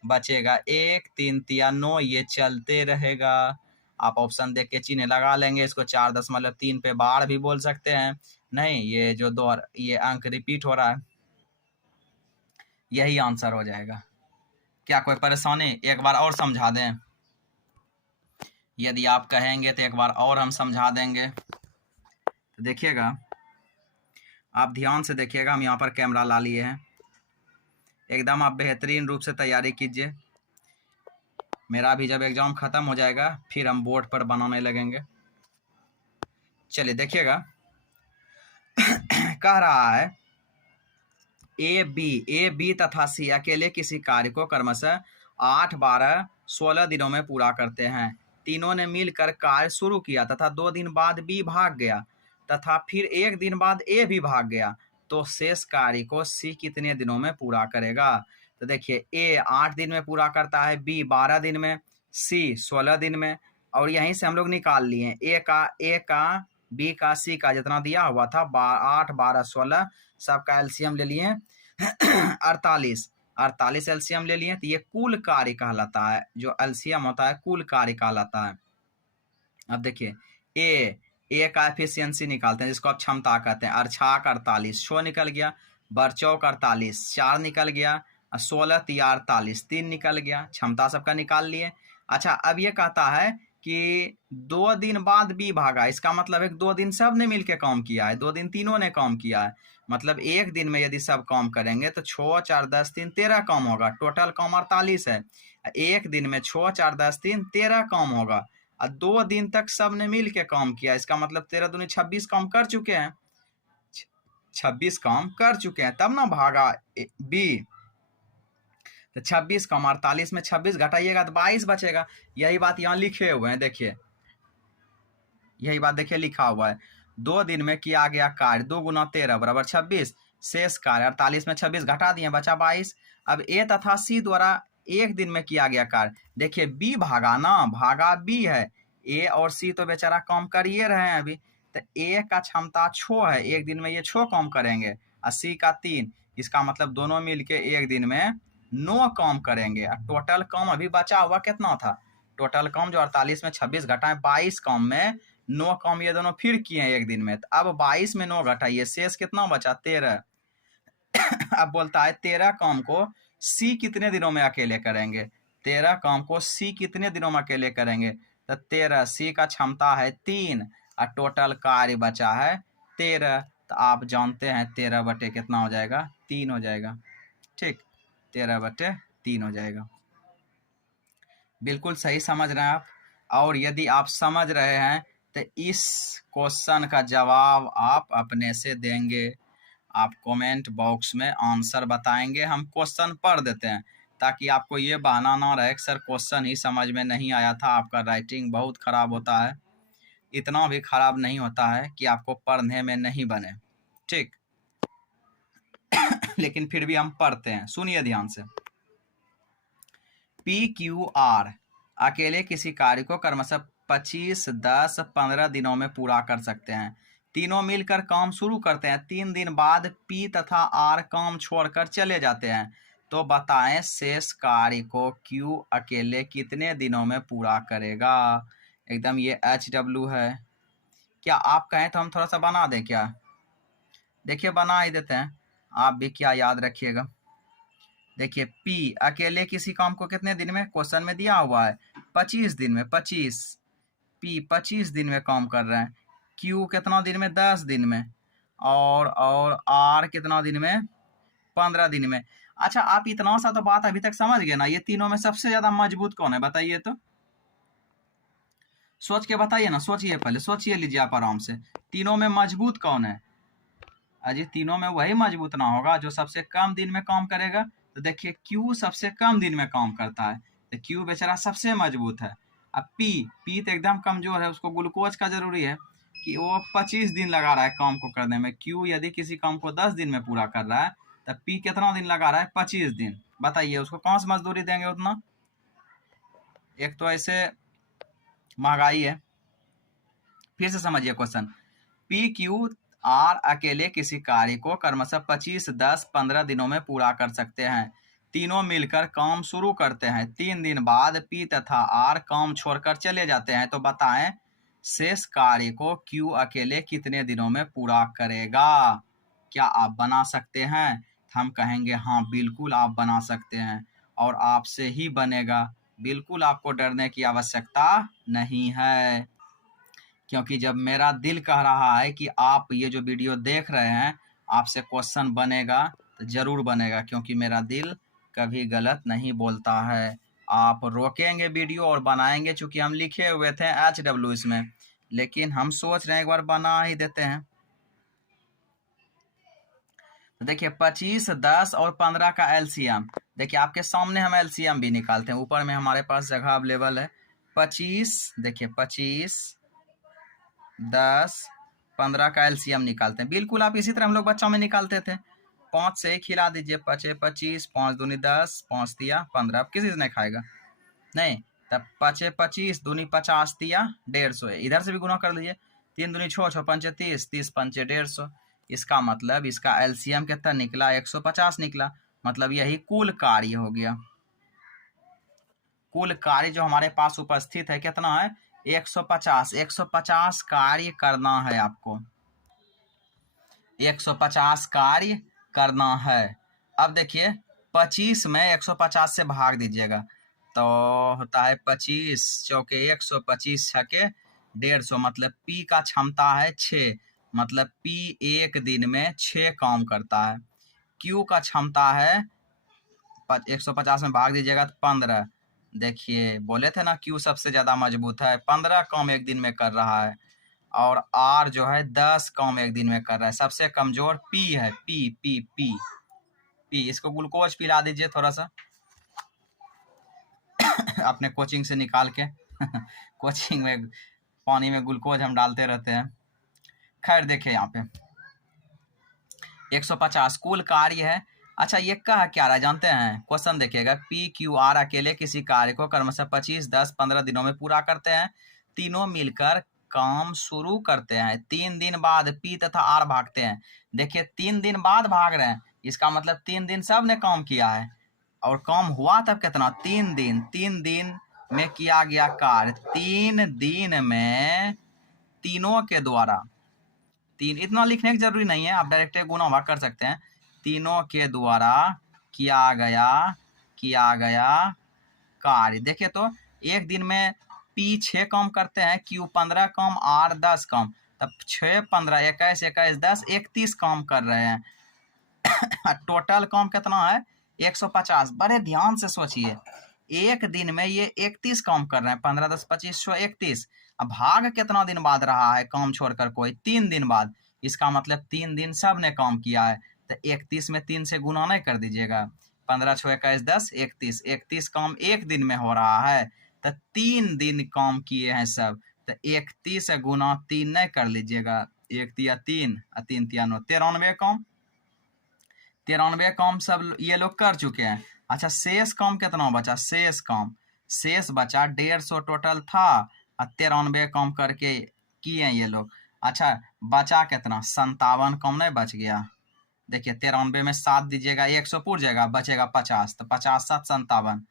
बचेगा 1, 3 तिया 9, ये चलते रहेगा। आप ऑप्शन देख के चिन्ह लगा लेंगे, इसको 4.3 पे बार भी बोल सकते हैं, नहीं ये जो ये अंक रिपीट हो रहा है, यही आंसर हो जाएगा। क्या कोई परेशानी, एक बार और समझा दें, यदि आप कहेंगे तो एक बार और हम समझा देंगे। तो देखिएगा, आप ध्यान से देखिएगा, हम यहाँ पर कैमरा ला लिए हैं, एकदम आप बेहतरीन रूप से तैयारी कीजिए। मेरा भी जब एग्जाम खत्म हो जाएगा फिर हम बोर्ड पर बनाने लगेंगे। चलिए देखिएगा कह रहा है ए बी तथा सी अकेले किसी कार्य को क्रमशः 8, 12, 16 दिनों में पूरा करते हैं। तीनों ने मिलकर कार्य शुरू किया तथा 2 दिन बाद बी भाग गया तथा फिर 1 दिन बाद ए भी भाग गया, तो शेष कार्य को सी कितने दिनों में पूरा करेगा? तो देखिए ए 8 दिन में पूरा करता है, बी 12 दिन में, सी 16 दिन में। और यहीं से हम लोग निकाल लिए ए का बी का सी का जितना दिया हुआ था 8, 12, 16 सबका एलसीएम ले लिए 48 एलसीएम ले लिए, तो ये कुल कार्य कहलाता है। जो एलसीएम होता है कुल कार्य कहलाता है। अब देखिए ए का एफिशिएंसी निकालते हैं जिसको आप क्षमता कहते हैं। अरछाक 48, 6 निकल गया, बरचौक 48, 4 निकल गया, 16 तिया 48, 3 निकल गया, क्षमता सबका निकाल लिए। अच्छा अब ये कहता है कि 2 दिन बाद बी भागा, इसका मतलब है 2 दिन सब ने मिलकर काम किया है, 2 दिन तीनों ने काम किया है। मतलब 1 दिन में यदि सब काम करेंगे तो 6, 4, 10, 3, 13 काम होगा। टोटल काम 48 है। 1 दिन में 6, 4, 10, 3, 13 काम होगा। और 2 दिन तक सब ने मिल के काम किया, इसका मतलब 13 दूनी 26 काम कर चुके हैं, 26 काम कर चुके हैं, तब ना भागा बी। तो 26 कम 48 में 26 घटाइएगा तो 22 बचेगा। यही बात यहाँ लिखे हुए हैं, देखिए यही बात देखिए लिखा हुआ है। 2 दिन में किया गया कार्य 2 गुना 13 बराबर 26, शेष कार्य 48 में 26 घटा दिए बचा 22। अब ए तथा सी द्वारा 1 दिन में किया गया कार्य, देखिए बी भागा ना, भागा बी है, ए और सी तो बेचारा काम करिए रहे हैं अभी। तो ए का क्षमता 6 है, 1 दिन में ये 6 काम करेंगे, और सी का 3, इसका मतलब दोनों मिलके 1 दिन में 9 काम करेंगे। और टोटल काम अभी बचा हुआ कितना था? टोटल काम जो 48 में 26 घटाए 22 काम में 9 काम ये दोनों फिर किए हैं 1 दिन में। तो अब 22 में 9 घटाइए, शेष कितना बचा? 13। अब बोलता है 13 काम को सी कितने दिनों में अकेले करेंगे? 13 काम को सी कितने दिनों में अकेले करेंगे? तो 13, सी का क्षमता है 3 और टोटल कार्य बचा है 13। तो आप जानते हैं 13 बटे कितना हो जाएगा? 3 हो जाएगा। ठीक, 13 बटे 3 हो जाएगा। बिल्कुल सही समझ रहे हैं आप। और यदि आप समझ रहे हैं तो इस क्वेश्चन का जवाब आप अपने से देंगे। आप कमेंट बॉक्स में आंसर बताएंगे, हम क्वेश्चन पढ़ देते हैं ताकि आपको ये बहाना ना रहे कि सर क्वेश्चन ही समझ में नहीं आया था, आपका राइटिंग बहुत ख़राब होता है। इतना भी ख़राब नहीं होता है कि आपको पढ़ने में नहीं बने, ठीक। लेकिन फिर भी हम पढ़ते हैं, सुनिए ध्यान से। पी क्यू आर अकेले किसी कार्य को क्रमशः 25, 10, 15 दिनों में पूरा कर सकते हैं। तीनों मिलकर काम शुरू करते हैं, 3 दिन बाद पी तथा आर काम छोड़कर चले जाते हैं। तो बताएं शेष कार्य को क्यू अकेले कितने दिनों में पूरा करेगा? एकदम ये HW है। क्या आप कहें तो हम थोड़ा सा बना दें क्या? देखिए बना ही देते हैं, आप भी क्या याद रखिएगा। देखिए पी अकेले किसी काम को कितने दिन में, क्वेश्चन में दिया हुआ है 25 दिन में, 25 पी 25 दिन में काम कर रहे हैं। क्यू कितना दिन में? 10 दिन में। और आर कितना दिन में? 15 दिन में। अच्छा आप इतना सा तो बात अभी तक समझ गए ना? ये तीनों में सबसे ज्यादा मजबूत कौन है बताइए तो, सोच के बताइए ना, सोचिए पहले, सोचिए लीजिए आप आराम से। तीनों में मजबूत कौन है? अजी तीनों में वही मजबूत ना होगा जो सबसे कम दिन में काम करेगा। तो देखिए क्यू सबसे कम दिन में काम करता है, तो क्यू बेचारा सबसे मजबूत है। अब पी तो एकदम कमजोर है, उसको ग्लूकोज का जरूरी है कि वो 25 दिन लगा रहा है काम को करने में। क्यू यदि किसी काम को 10 दिन में पूरा कर रहा है तो पी कितना दिन लगा रहा है? 25 दिन। बताइए उसको कौन सी मजदूरी देंगे उतना? एक तो ऐसे महंगाई है। फिर से समझिए क्वेश्चन। पी क्यू आर अकेले किसी कार्य को क्रमशः 25, 10, 15 दिनों में पूरा कर सकते हैं। तीनों मिलकर काम शुरू करते हैं, 3 दिन बाद पी तथा आर काम छोड़कर चले जाते हैं। तो बताएं शेष कार्य को क्यू अकेले कितने दिनों में पूरा करेगा? क्या आप बना सकते हैं? हम कहेंगे हाँ बिल्कुल आप बना सकते हैं, और आपसे ही बनेगा। बिल्कुल आपको डरने की आवश्यकता नहीं है, क्योंकि जब मेरा दिल कह रहा है कि आप ये जो वीडियो देख रहे हैं आपसे क्वेश्चन बनेगा तो जरूर बनेगा, क्योंकि मेरा दिल कभी गलत नहीं बोलता है। आप रोकेंगे वीडियो और बनाएंगे, चूंकि हम लिखे हुए थे HW इसमें, लेकिन हम सोच रहे हैं एक बार बना ही देते हैं। तो देखिए 25, 10 और 15 का एलसीएम, देखिए आपके सामने हम एलसीएम भी निकालते हैं, ऊपर में हमारे पास जगह अवेलेबल है। 25, देखिए 25, 10, 15 का एलसीएम निकालते हैं। बिल्कुल आप इसी तरह हम लोग बच्चों में निकालते थे। 5 से 1 खिला दीजिए, 5 25, 5 दूनी 10, 5 तिया 15। अब किसी से नहीं खाएगा, नहीं, तब 5 25 दूनी 50 तिया 150। इधर से भी गुना कर लीजिए, 3 दूनी 6, 6 पंचे 30, 30 पंचे 150। इसका मतलब इसका एलसीएम कितना निकला, 150 निकला। मतलब यही कुल कार्य हो गया। कुल कार्य जो हमारे पास उपस्थित है कितना है, 150। 150 कार्य करना है आपको, 150 कार्य करना है। अब देखिए 25 में 150 से भाग दीजिएगा तो होता है 25 चौके 125 छके 150। मतलब पी का क्षमता है 6, मतलब पी एक दिन में 6 काम करता है। क्यू का क्षमता है 150 में भाग दीजिएगा तो 15। देखिए बोले थे ना क्यू सबसे ज्यादा मजबूत है, 15 काम एक दिन में कर रहा है। और आर जो है 10 काम एक दिन में कर रहा है। सबसे कमजोर पी है, पी पी पी पी। इसको ग्लूकोज पिला दीजिए थोड़ा सा अपने कोचिंग से निकाल के कोचिंग में पानी में ग्लूकोज हम डालते रहते हैं। खैर देखिए यहाँ पे 150 कुल कार्य है। अच्छा ये कहा क्या रहा जानते हैं, क्वेश्चन देखिएगा। पी क्यू आर अकेले किसी कार्य को क्रमशः 25, 10, 15 दिनों में पूरा करते हैं। तीनों मिलकर काम शुरू करते हैं। 3 दिन बाद पी तथा आर भागते हैं। देखिए 3 दिन बाद भाग रहे हैं, इसका मतलब 3 दिन सब ने काम किया है। और काम हुआ तब कितना, 3 दिन। 3 दिन में किया गया कार्य, 3 दिन में तीनों के द्वारा, तीन इतना लिखने की जरूरी नहीं है, आप डायरेक्ट गुना भाग कर सकते हैं। तीनों के द्वारा किया गया कार्य। देखिए तो एक दिन में पी 6 काम करते हैं, क्यू 15 काम, आर 10 काम। तब 6, 15, 21, 21, 10, 31 काम कर रहे हैं। टोटल काम कितना है, 150। बड़े ध्यान से सोचिए, एक दिन में ये 31 काम कर रहे हैं। 15, 10, 25, 31। अब भाग कितना दिन बाद रहा है काम छोड़कर कोई, 3 दिन बाद। इसका मतलब 3 दिन सब ने काम किया है। तो 31 में 3 से गुना नहीं कर दीजिएगा, 15, 6, 21, 10, 31। 31 काम एक दिन में हो रहा है, तो 3 दिन काम किए हैं सब। तो 31 गुना 3 नहीं कर लीजिएगा, 1 तिया 3 और 3 तिया 9, 93 काम। 93 काम सब ये लोग कर चुके हैं। अच्छा शेष काम कितना बचा, शेष बचा 150 टोटल था, और 93 काम करके किए ये लोग। अच्छा बचा कितना, 57 काम नहीं बच गया। देखिए 93 में 7 दीजिएगा, 100 पूर जाएगा, बचेगा 50। तो 50 7 57।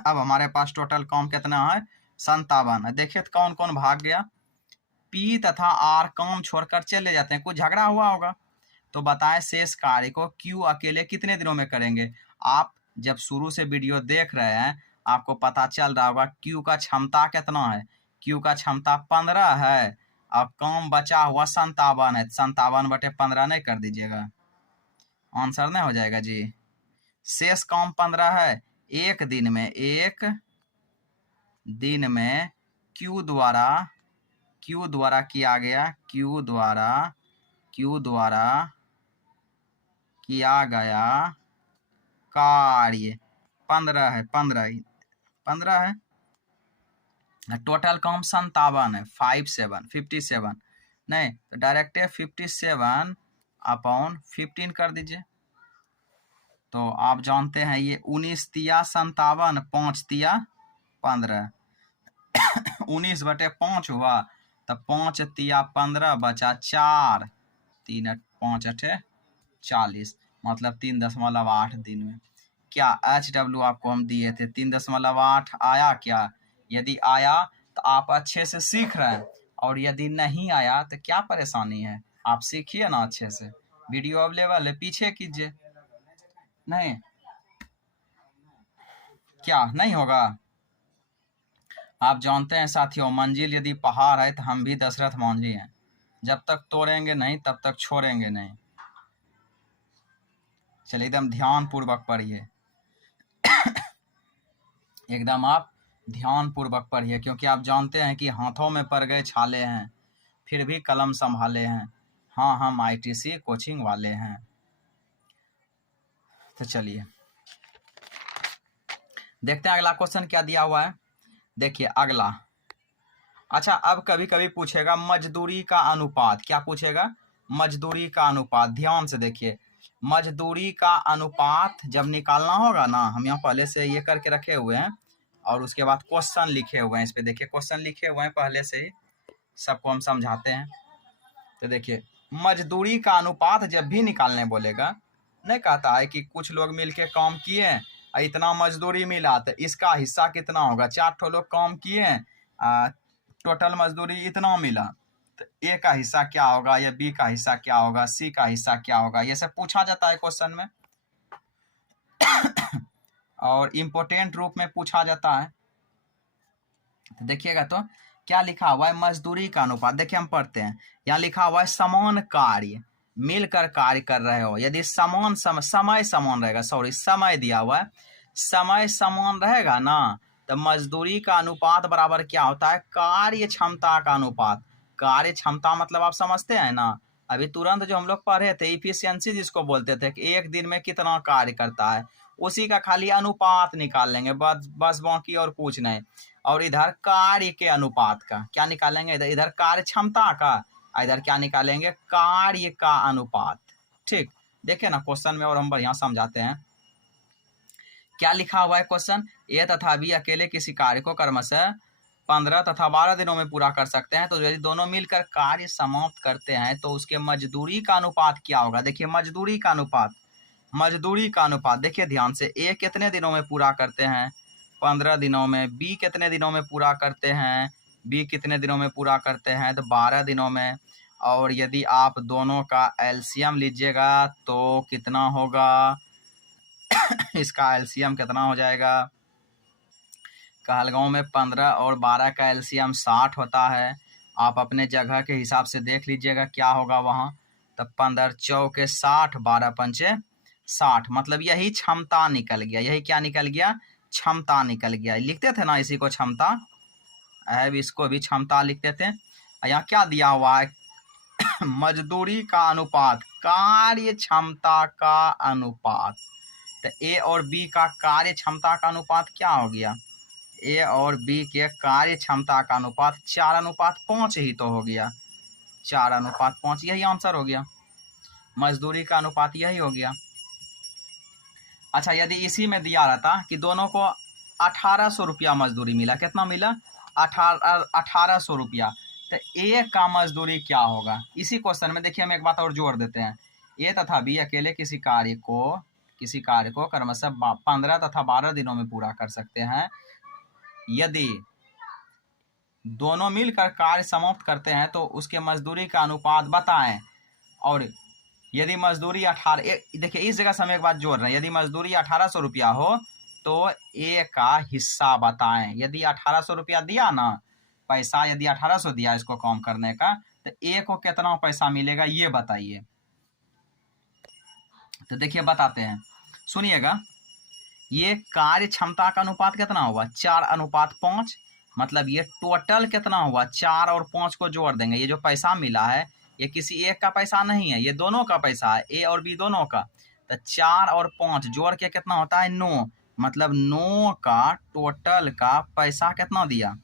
अब हमारे पास टोटल काम कितना है, 57। देखिए तो कौन कौन भाग गया, पी तथा आर काम छोड़कर चले जाते हैं, कुछ झगड़ा हुआ होगा। तो बताएं शेष कार्य को क्यू अकेले कितने दिनों में करेंगे। आप जब शुरू से वीडियो देख रहे हैं आपको पता चल रहा होगा क्यू का क्षमता कितना है। क्यू का क्षमता 15 है और काम बचा हुआ 57 है। 57/15 नहीं कर दीजिएगा, आंसर नहीं हो जाएगा जी। शेष काम 15 है। एक दिन में क्यू द्वारा किया गया, क्यू द्वारा किया गया कार्य 15 है, 15 है। टोटल काम 57 है, 57 नहीं तो डायरेक्ट 57/15 कर दीजिए। तो आप जानते हैं ये 19 तिया 57, 5 तिया 15, 19/5 हुआ। तो 5 तिया 15 बचा 4, 3 5 8 40, मतलब 3.8 दिन में। क्या HW आपको हम दिए थे, 3.8 आया क्या? यदि आया तो आप अच्छे से सीख रहे हैं, और यदि नहीं आया तो क्या परेशानी है, आप सीखिए ना अच्छे से। वीडियो अवेलेबल है, पीछे कीजिए। नहीं क्या नहीं होगा? आप जानते हैं साथियों, मंजिल यदि पहाड़ है तो हम भी दशरथ मांझी हैं। जब तक तोड़ेंगे नहीं तब तक छोड़ेंगे नहीं। चलिए एकदम ध्यान पूर्वक पढ़िए। एकदम आप ध्यान पूर्वक पढ़िए, क्योंकि आप जानते हैं कि हाथों में पड़ गए छाले हैं फिर भी कलम संभाले हैं। हाँ, हम आईटीसी कोचिंग वाले हैं। तो चलिए देखते हैं अगला क्वेश्चन क्या दिया हुआ है। देखिए अगला, अच्छा अब कभी कभी पूछेगा मजदूरी का अनुपात। क्या पूछेगा? मजदूरी का अनुपात। ध्यान से देखिए, मजदूरी का अनुपात जब निकालना होगा ना, हम यहाँ पहले से ये करके रखे हुए हैं और उसके बाद क्वेश्चन लिखे हुए हैं। इस पे देखिए क्वेश्चन लिखे हुए हैं पहले से ही, सबको हम समझाते हैं। तो देखिए मजदूरी का अनुपात जब भी निकालने बोलेगा, नहीं कहता है कि कुछ लोग मिलके काम किए इतना मजदूरी मिला तो इसका हिस्सा कितना होगा। 4 ठो लोग काम किए टोटल मजदूरी इतना मिला, तो ए का हिस्सा क्या होगा या बी का हिस्सा क्या होगा, सी का हिस्सा क्या होगा, ये सब पूछा जाता है क्वेश्चन में और इम्पोर्टेंट रूप में पूछा जाता है। तो देखिएगा तो क्या लिखा हुआ है, मजदूरी का अनुपात। देखिए हम पढ़ते हैं, यहाँ लिखा हुआ है समान कार्य, मिलकर कार्य कर रहे हो। यदि समान समय समान रहेगा, सॉरी समय दिया हुआ है, समय समान रहेगा ना, तो मजदूरी का अनुपात बराबर क्या होता है, कार्य क्षमता का अनुपात। कार्य क्षमता मतलब आप समझते हैं ना, अभी तुरंत जो हम लोग पढ़े थे इफिशियंसी जिसको बोलते थे कि एक दिन में कितना कार्य करता है, उसी का खाली अनुपात निकाल लेंगे बस बाकी और कुछ नहीं। और इधर कार्य के अनुपात का क्या निकालेंगे, इधर कार्य क्षमता का, इधर क्या निकालेंगे, कार्य का अनुपात। ठीक, देखिए ना क्वेश्चन में और हम बढ़िया समझाते हैं। क्या लिखा हुआ है क्वेश्चन, ए तथा बी अकेले किसी कार्य को क्रमशः 15 तथा 12 दिनों में पूरा कर सकते हैं, तो यदि दोनों मिलकर कार्य समाप्त करते हैं तो उसके मजदूरी का अनुपात क्या होगा। देखिए मजदूरी का अनुपात, मजदूरी का अनुपात देखिए ध्यान से, ए कितने दिनों में पूरा करते हैं, 15 दिनों में। बी कितने दिनों में पूरा करते हैं, बी कितने दिनों में पूरा करते हैं, तो 12 दिनों में। और यदि आप दोनों का एलसीएम लीजिएगा तो कितना होगा इसका एलसीएम कितना हो जाएगा, कहलगांव में 15 और 12 का एलसीएम 60 होता है। आप अपने जगह के हिसाब से देख लीजिएगा क्या होगा वहाँ। तब 15 चौके 60, 12 पंचे 60, मतलब यही क्षमता निकल गया। यही क्या निकल गया, क्षमता निकल गया। लिखते थे ना इसी को क्षमता, अब इसको भी क्षमता लिखते थे। यहाँ क्या दिया हुआ है मजदूरी का अनुपात, कार्य क्षमता का अनुपात। तो ए और बी का कार्य क्षमता का अनुपात क्या हो गया, ए और बी के कार्य क्षमता का अनुपात 4:5 ही तो हो गया, 4:5, यही आंसर हो गया। मजदूरी का अनुपात यही हो गया। अच्छा यदि इसी में दिया रहता कि दोनों को 1800 रुपया मजदूरी मिला, कितना मिला, 1800 रुपया, तो ए का मजदूरी क्या होगा। इसी क्वेश्चन में देखिए हम एक बात और जोड़ देते हैं, ए तथा बी अकेले किसी कार्य को क्रमशः 15 तथा 12 दिनों में पूरा कर सकते हैं। यदि दोनों मिलकर कार्य समाप्त करते हैं तो उसके मजदूरी का अनुपात बताएं। और यदि मजदूरी 18, देखिए इस जगह से हम एक बात जोड़ रहे हैं, यदि मजदूरी 1800 रुपया हो तो ए का हिस्सा बताएं। यदि 1800 रुपया दिया ना पैसा, यदि 1800 दिया इसको काम करने का, तो ए को कितना पैसा मिलेगा ये बताइए। तो देखिए बताते हैं, सुनिएगा। ये कार्य क्षमता का अनुपात कितना हुआ, 4:5, मतलब ये टोटल कितना हुआ, 4 और 5 को जोड़ देंगे। ये जो पैसा मिला है ये किसी एक का पैसा नहीं है, ये दोनों का पैसा है, ए और बी दोनों का। तो 4 और 5 जोड़ के कितना होता है, 9, मतलब 9 का टोटल का पैसा कितना दिया,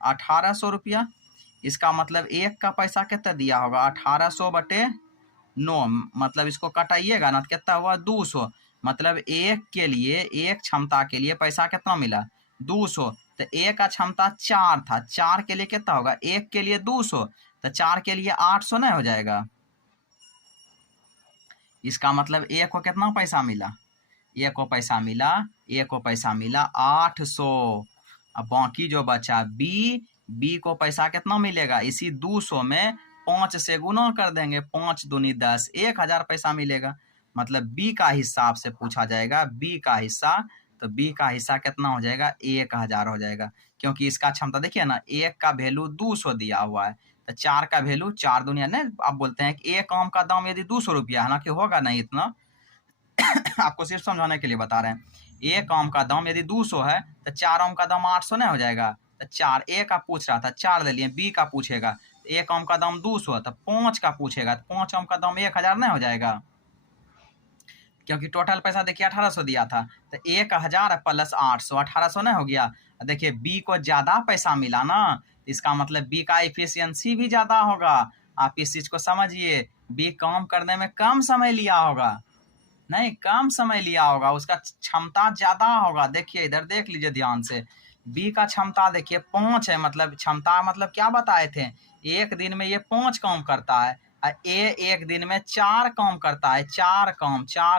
1800 रुपया। इसका मतलब एक का पैसा कितना दिया होगा, 1800/9, मतलब इसको कटाइएगा ना तो कितना हुआ, 200। मतलब एक के लिए, एक क्षमता के लिए पैसा कितना मिला, 200। तो एक का क्षमता 4 था, 4 के लिए कितना होगा, एक के लिए 200, तो 4 के लिए 800 नहीं हो जाएगा। इसका मतलब एक को कितना पैसा मिला, एक को पैसा मिला 800। अब बाकी जो बचा बी को पैसा कितना मिलेगा, इसी 200 में 5 से गुना कर देंगे, 5 दूनी 10, 1000 पैसा मिलेगा। मतलब बी का हिस्सा आपसे पूछा जाएगा, बी का हिस्सा, तो बी का हिस्सा कितना हो जाएगा, 1000 हो जाएगा। क्योंकि इसका क्षमता देखिए ना, एक का वैल्यू 200 दिया हुआ है, तो 4 का वैल्यू 4 दूनी नहीं, आप बोलते हैं कि एक आम का दाम यदि 200 रुपया है ना, कि होगा नहीं इतना, आपको सिर्फ समझाने के लिए बता रहे हैं। एक आम का दाम यदि 200 है तो 4 आम का दाम 800 नहीं हो जाएगा। तो 4 ए का पूछ रहा था, 4 ले लिए। बी का पूछेगा एक आम का दाम 200, तो 5 का पूछेगा तो 5 आम का दाम 1000 नहीं हो जाएगा, क्योंकि टोटल पैसा देखिए 1800 दिया था। तो 1000 प्लस 800 1800 नहीं हो गया। देखिए बी को ज्यादा पैसा मिला ना, इसका मतलब बी का एफिशिएंसी भी ज्यादा होगा। आप इस चीज को समझिए, बी काम करने में कम समय लिया होगा, नहीं कम समय लिया होगा, उसका क्षमता ज्यादा होगा। देखिए इधर देख लीजिए ध्यान से, बी का क्षमता देखिए 5 है, मतलब क्षमता मतलब क्या बताए थे, एक दिन में ये 5 काम करता है। ए एक दिन में 4 काम करता है, 4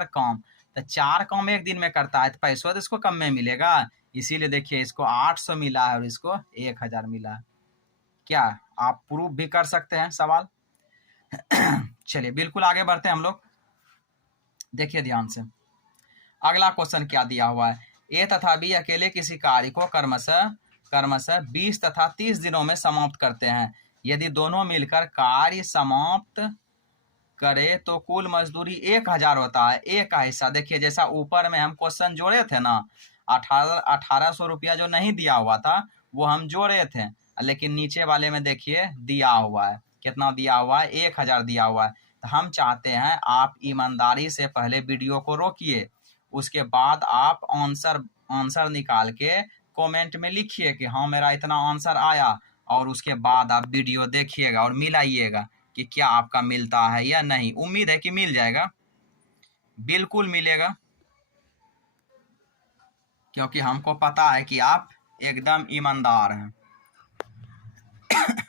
काम, तो 4 काम एक दिन में करता है, तो पैसा तो इसको कम में मिलेगा। इसीलिए देखिए इसको 800 मिला है और इसको 1000 मिला है। क्या आप प्रूफ भी कर सकते हैं सवाल? चलिए बिल्कुल आगे बढ़ते हैं हम लोग। देखिए ध्यान से, अगला क्वेश्चन क्या दिया हुआ है। ए तथा बी अकेले किसी कार्य को क्रमशः 20 तथा 30 दिनों में समाप्त करते हैं। यदि दोनों मिलकर कार्य समाप्त करे तो कुल मजदूरी 1000 होता है। ए का हिस्सा देखिए, जैसा ऊपर में हम क्वेश्चन जोड़े थे ना, 1800 रुपया जो नहीं दिया हुआ था वो हम जोड़े थे, लेकिन नीचे वाले में देखिए दिया हुआ है, कितना दिया हुआ है, 1000 दिया हुआ है। तो हम चाहते हैं आप ईमानदारी से पहले वीडियो को रोकिए, उसके बाद आप आंसर निकाल के कमेंट में लिखिए कि हाँ मेरा इतना आंसर आया, और उसके बाद आप वीडियो देखिएगा और मिलाइएगा कि क्या आपका मिलता है या नहीं। उम्मीद है कि मिल जाएगा, बिल्कुल मिलेगा, क्योंकि हमको पता है कि आप एकदम ईमानदार हैं।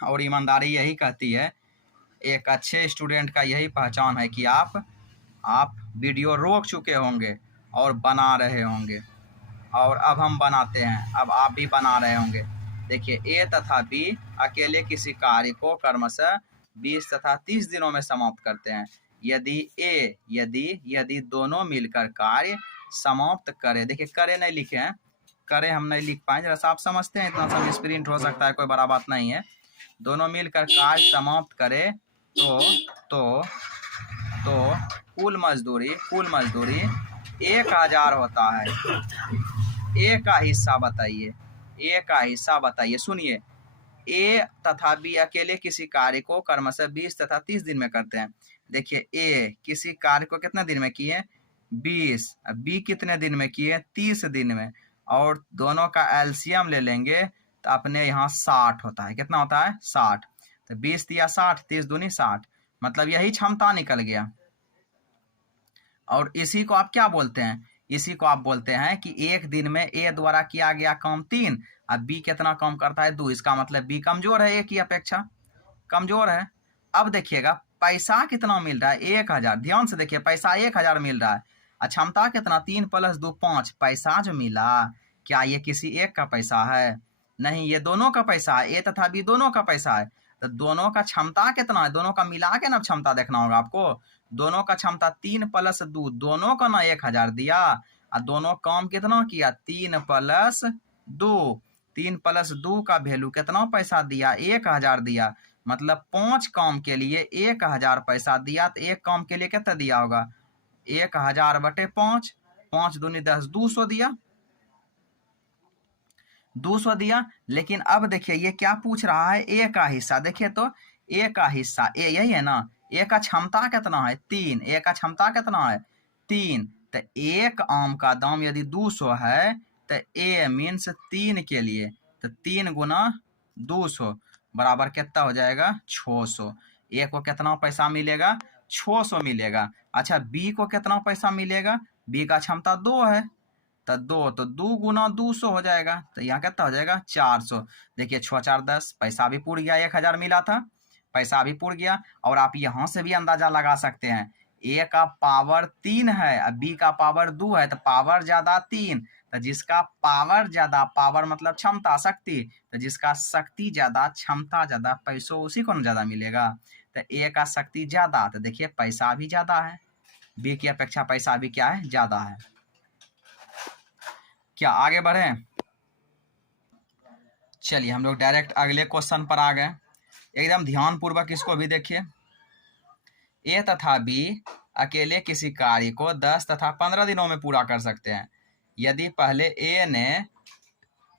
और ईमानदारी यही कहती है, एक अच्छे स्टूडेंट का यही पहचान है कि आप वीडियो रोक चुके होंगे और बना रहे होंगे, और अब हम बनाते हैं, अब आप भी बना रहे होंगे। देखिए ए तथा बी अकेले किसी कार्य को क्रमशः 20 तथा 30 दिनों में समाप्त करते हैं। यदि दोनों मिलकर कार्य समाप्त करे, देखिए करे नहीं लिखे हैं, करे हम नहीं लिख पाए, जरा सा आप समझते हैं, इतना सब स्प्रिंट हो सकता है, कोई बड़ा बात नहीं है। दोनों मिलकर कार्य समाप्त करे तो कुल मजदूरी 1000 होता है। ए का हिस्सा बताइए, सुनिए। ए तथा बी अकेले किसी कार्य को क्रमशः 20 तथा 30 दिन में करते हैं। देखिए ए किसी कार्य को कितने दिन में किए, 20, बी कितने दिन में किए, 30 दिन में, और दोनों का एलसीएम ले लेंगे तो अपने यहाँ 60 होता है। कितना होता है, 60। तो 20 दिया 60, 30 दूनी 60, मतलब यही क्षमता निकल गया। और इसी को आप क्या बोलते हैं, इसी को आप बोलते हैं कि एक दिन में ए द्वारा किया गया काम 3, अब बी कितना काम करता है, 2। इसका मतलब बी कमजोर है, ए की अपेक्षा कमजोर है। अब देखिएगा पैसा कितना मिल रहा है, 1000। ध्यान से देखिए, पैसा 1000 मिल रहा है, क्षमता कितना, 3 + 2 5। पैसा जो मिला, क्या ये किसी एक का पैसा है, नहीं, ये दोनों का पैसा है, ए तथा बी दोनों का पैसा है। तो दोनों का क्षमता कितना है, दोनों का मिला के ना क्षमता देखना होगा आपको। दोनों का क्षमता 3 + 2, दोनों का ना 1000 दिया, और दोनों काम कितना किया, 3 + 2। 3 + 2 का वैल्यू कितना पैसा दिया, 1000 दिया, मतलब 5 काम के लिए 1000 पैसा दिया। तो एक काम के लिए कितना दिया होगा, 1000/5, 5 दूनी 10, 200 दिया, 200 दिया। लेकिन अब देखिए ये क्या पूछ रहा है, ए का हिस्सा। देखिए तो ए का हिस्सा, ए यही है ना, ए का क्षमता कितना है, 3। ए का क्षमता कितना है, 3। तो एक आम का दाम यदि 200 है, तो ए मीन्स 3 के लिए, तो 3 × 200 बराबर कितना हो जाएगा, 600। ए को कितना पैसा मिलेगा, 600 मिलेगा। अच्छा बी को कितना पैसा मिलेगा, बी का क्षमता 2 है, तो 2 × 200 हो जाएगा, तो यहाँ कितना हो जाएगा, 400। देखिए 6 4 10, पैसा भी पूर गया, 1000 मिला था, पैसा भी पूर गया। और आप यहाँ से भी अंदाजा लगा सकते हैं, ए का पावर 3 है और बी का पावर 2 है, तो पावर ज्यादा 3, तो जिसका पावर ज्यादा, पावर मतलब क्षमता, शक्ति, तो जिसका शक्ति ज्यादा, क्षमता ज्यादा, पैसों उसी को ज्यादा मिलेगा। तो ए का शक्ति ज्यादा, तो देखिए पैसा भी ज्यादा है, बी की अपेक्षा पैसा भी क्या है, ज्यादा है। क्या आगे बढ़े, चलिए हम लोग डायरेक्ट अगले क्वेश्चन पर आ गए। एकदम ध्यान पूर्वक इसको भी देखिए। ए तथा बी अकेले किसी कार्य को 10 तथा 15 दिनों में पूरा कर सकते हैं यदि पहले ए ने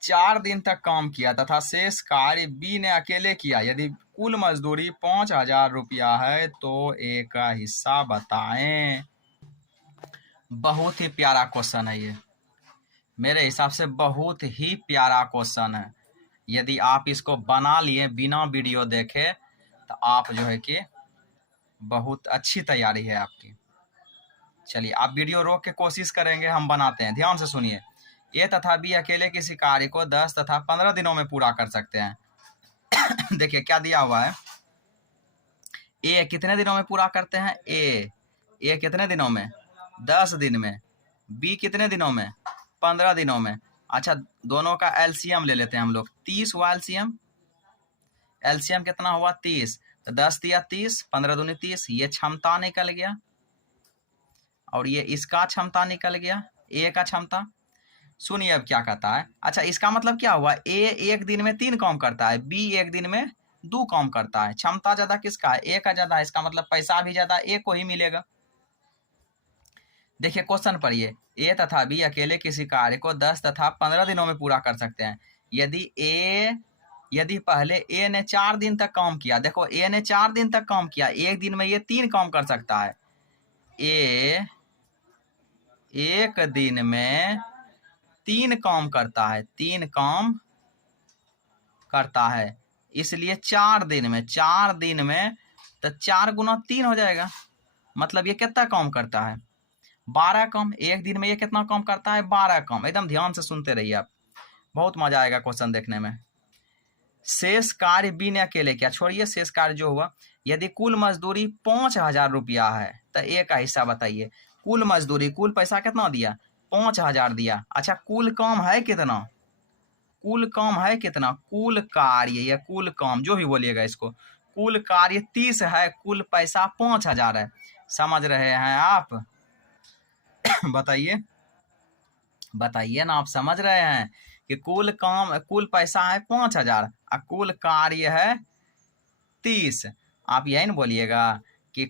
4 दिन तक काम किया तथा शेष कार्य बी ने अकेले किया। यदि कुल मजदूरी 5,000 रुपया है तो ए का हिस्सा बताएं। बहुत ही प्यारा क्वेश्चन है ये, मेरे हिसाब से बहुत ही प्यारा क्वेश्चन है। यदि आप इसको बना लिए बिना वीडियो देखे तो आप जो है कि बहुत अच्छी तैयारी है आपकी। चलिए आप वीडियो रोक के कोशिश करेंगे, हम बनाते हैं, ध्यान से सुनिए। ए तथा बी अकेले किसी कार्य को 10 तथा 15 दिनों में पूरा कर सकते हैं। देखिए क्या दिया हुआ है, ए कितने दिनों में पूरा करते हैं, ए कितने दिनों में, 10 दिन में। बी कितने दिनों में, 15 दिनों में। अच्छा दोनों का एलसीएम ले लेते हैं हम लोग, 30 हुआ एलसीएम। एलसीएम कितना हुआ, 30। तो 10 दिया 30, 15 दूनी 30। ये क्षमता निकल गया और ये इसका क्षमता निकल गया, ए का क्षमता। सुनिए अब क्या कहता है। अच्छा इसका मतलब क्या हुआ, ए एक दिन में 3 काम करता है, बी एक दिन में 2 काम करता है। क्षमता ज्यादा किसका है, ए का ज्यादा है। इसका मतलब पैसा भी ज्यादा ए को ही मिलेगा। देखिए क्वेश्चन पढ़िए, ए तथा बी अकेले किसी कार्य को 10 तथा 15 दिनों में पूरा कर सकते हैं यदि पहले ए ने 4 दिन तक काम किया। देखो ए ने 4 दिन तक काम किया, एक दिन में ये 3 काम कर सकता है। ए एक दिन में 3 काम करता है, 3 काम करता है, इसलिए 4 दिन में तो 4 गुना 3 हो जाएगा। मतलब ये कितना काम करता है, 12 काम। एक दिन में ये कितना काम करता है, 12 काम। एकदम ध्यान से सुनते रहिए आप, बहुत मजा आएगा क्वेश्चन देखने में। शेष कार्य बी ने अकेले किया, छोड़िए शेष कार्य जो हुआ। यदि कुल मजदूरी 5,000 रुपया है तो ए का हिस्सा बताइए। कुल मजदूरी, कुल पैसा कितना दिया, 5,000 दिया। अच्छा कुल काम है कितना, कुल काम है कितना, कुल कार्य या कुल काम जो भी बोलिएगा इसको, कुल कार्य 30 है, कुल पैसा 5,000 है। समझ रहे हैं आप? बताइए ना, आप समझ रहे हैं कि कुल काम, कुल पैसा है 5,000 और कुल कार्य है 30। आप यही ना बोलिएगा कि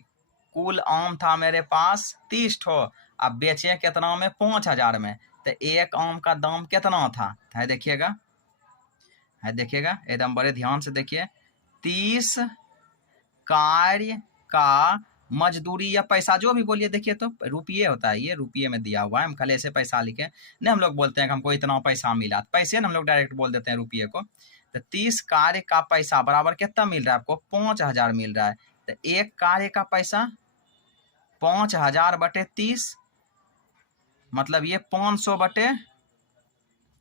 कुल आम था मेरे पास 30 ठो, अब बेचे कितना में, 5,000 में। तो एक आम का दाम कितना था, है देखिएगा, एकदम बड़े ध्यान से देखिए। 30 कार्य का मजदूरी या पैसा जो भी बोलिए, देखिए तो रुपये होता है, ये रुपये में दिया हुआ है। हम खाली ऐसे पैसा लिखे नहीं, हम लोग बोलते हैं कि हमको इतना पैसा मिला, पैसे ना हम लोग डायरेक्ट बोल देते हैं रुपये को। तो 30 कार्य का पैसा बराबर कितना मिल रहा है आपको, 5,000 मिल रहा है। तो एक कार्य का पैसा 5,000 बटे 30, मतलब ये 500 बटे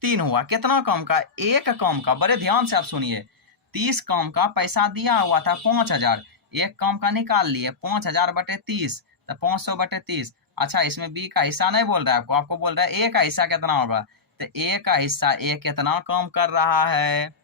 3 हुआ। कितना काम का, एक काम का। बड़े ध्यान से आप सुनिए, 30 काम का पैसा दिया हुआ था 5,000, एक काम का निकाल लिए 5,000 बटे 30, तो 500 बटे 30। अच्छा इसमें बी का हिस्सा नहीं बोल रहा है आपको बोल रहा है ए का हिस्सा कितना होगा। तो ए का हिस्सा, ए कितना काम कर रहा है,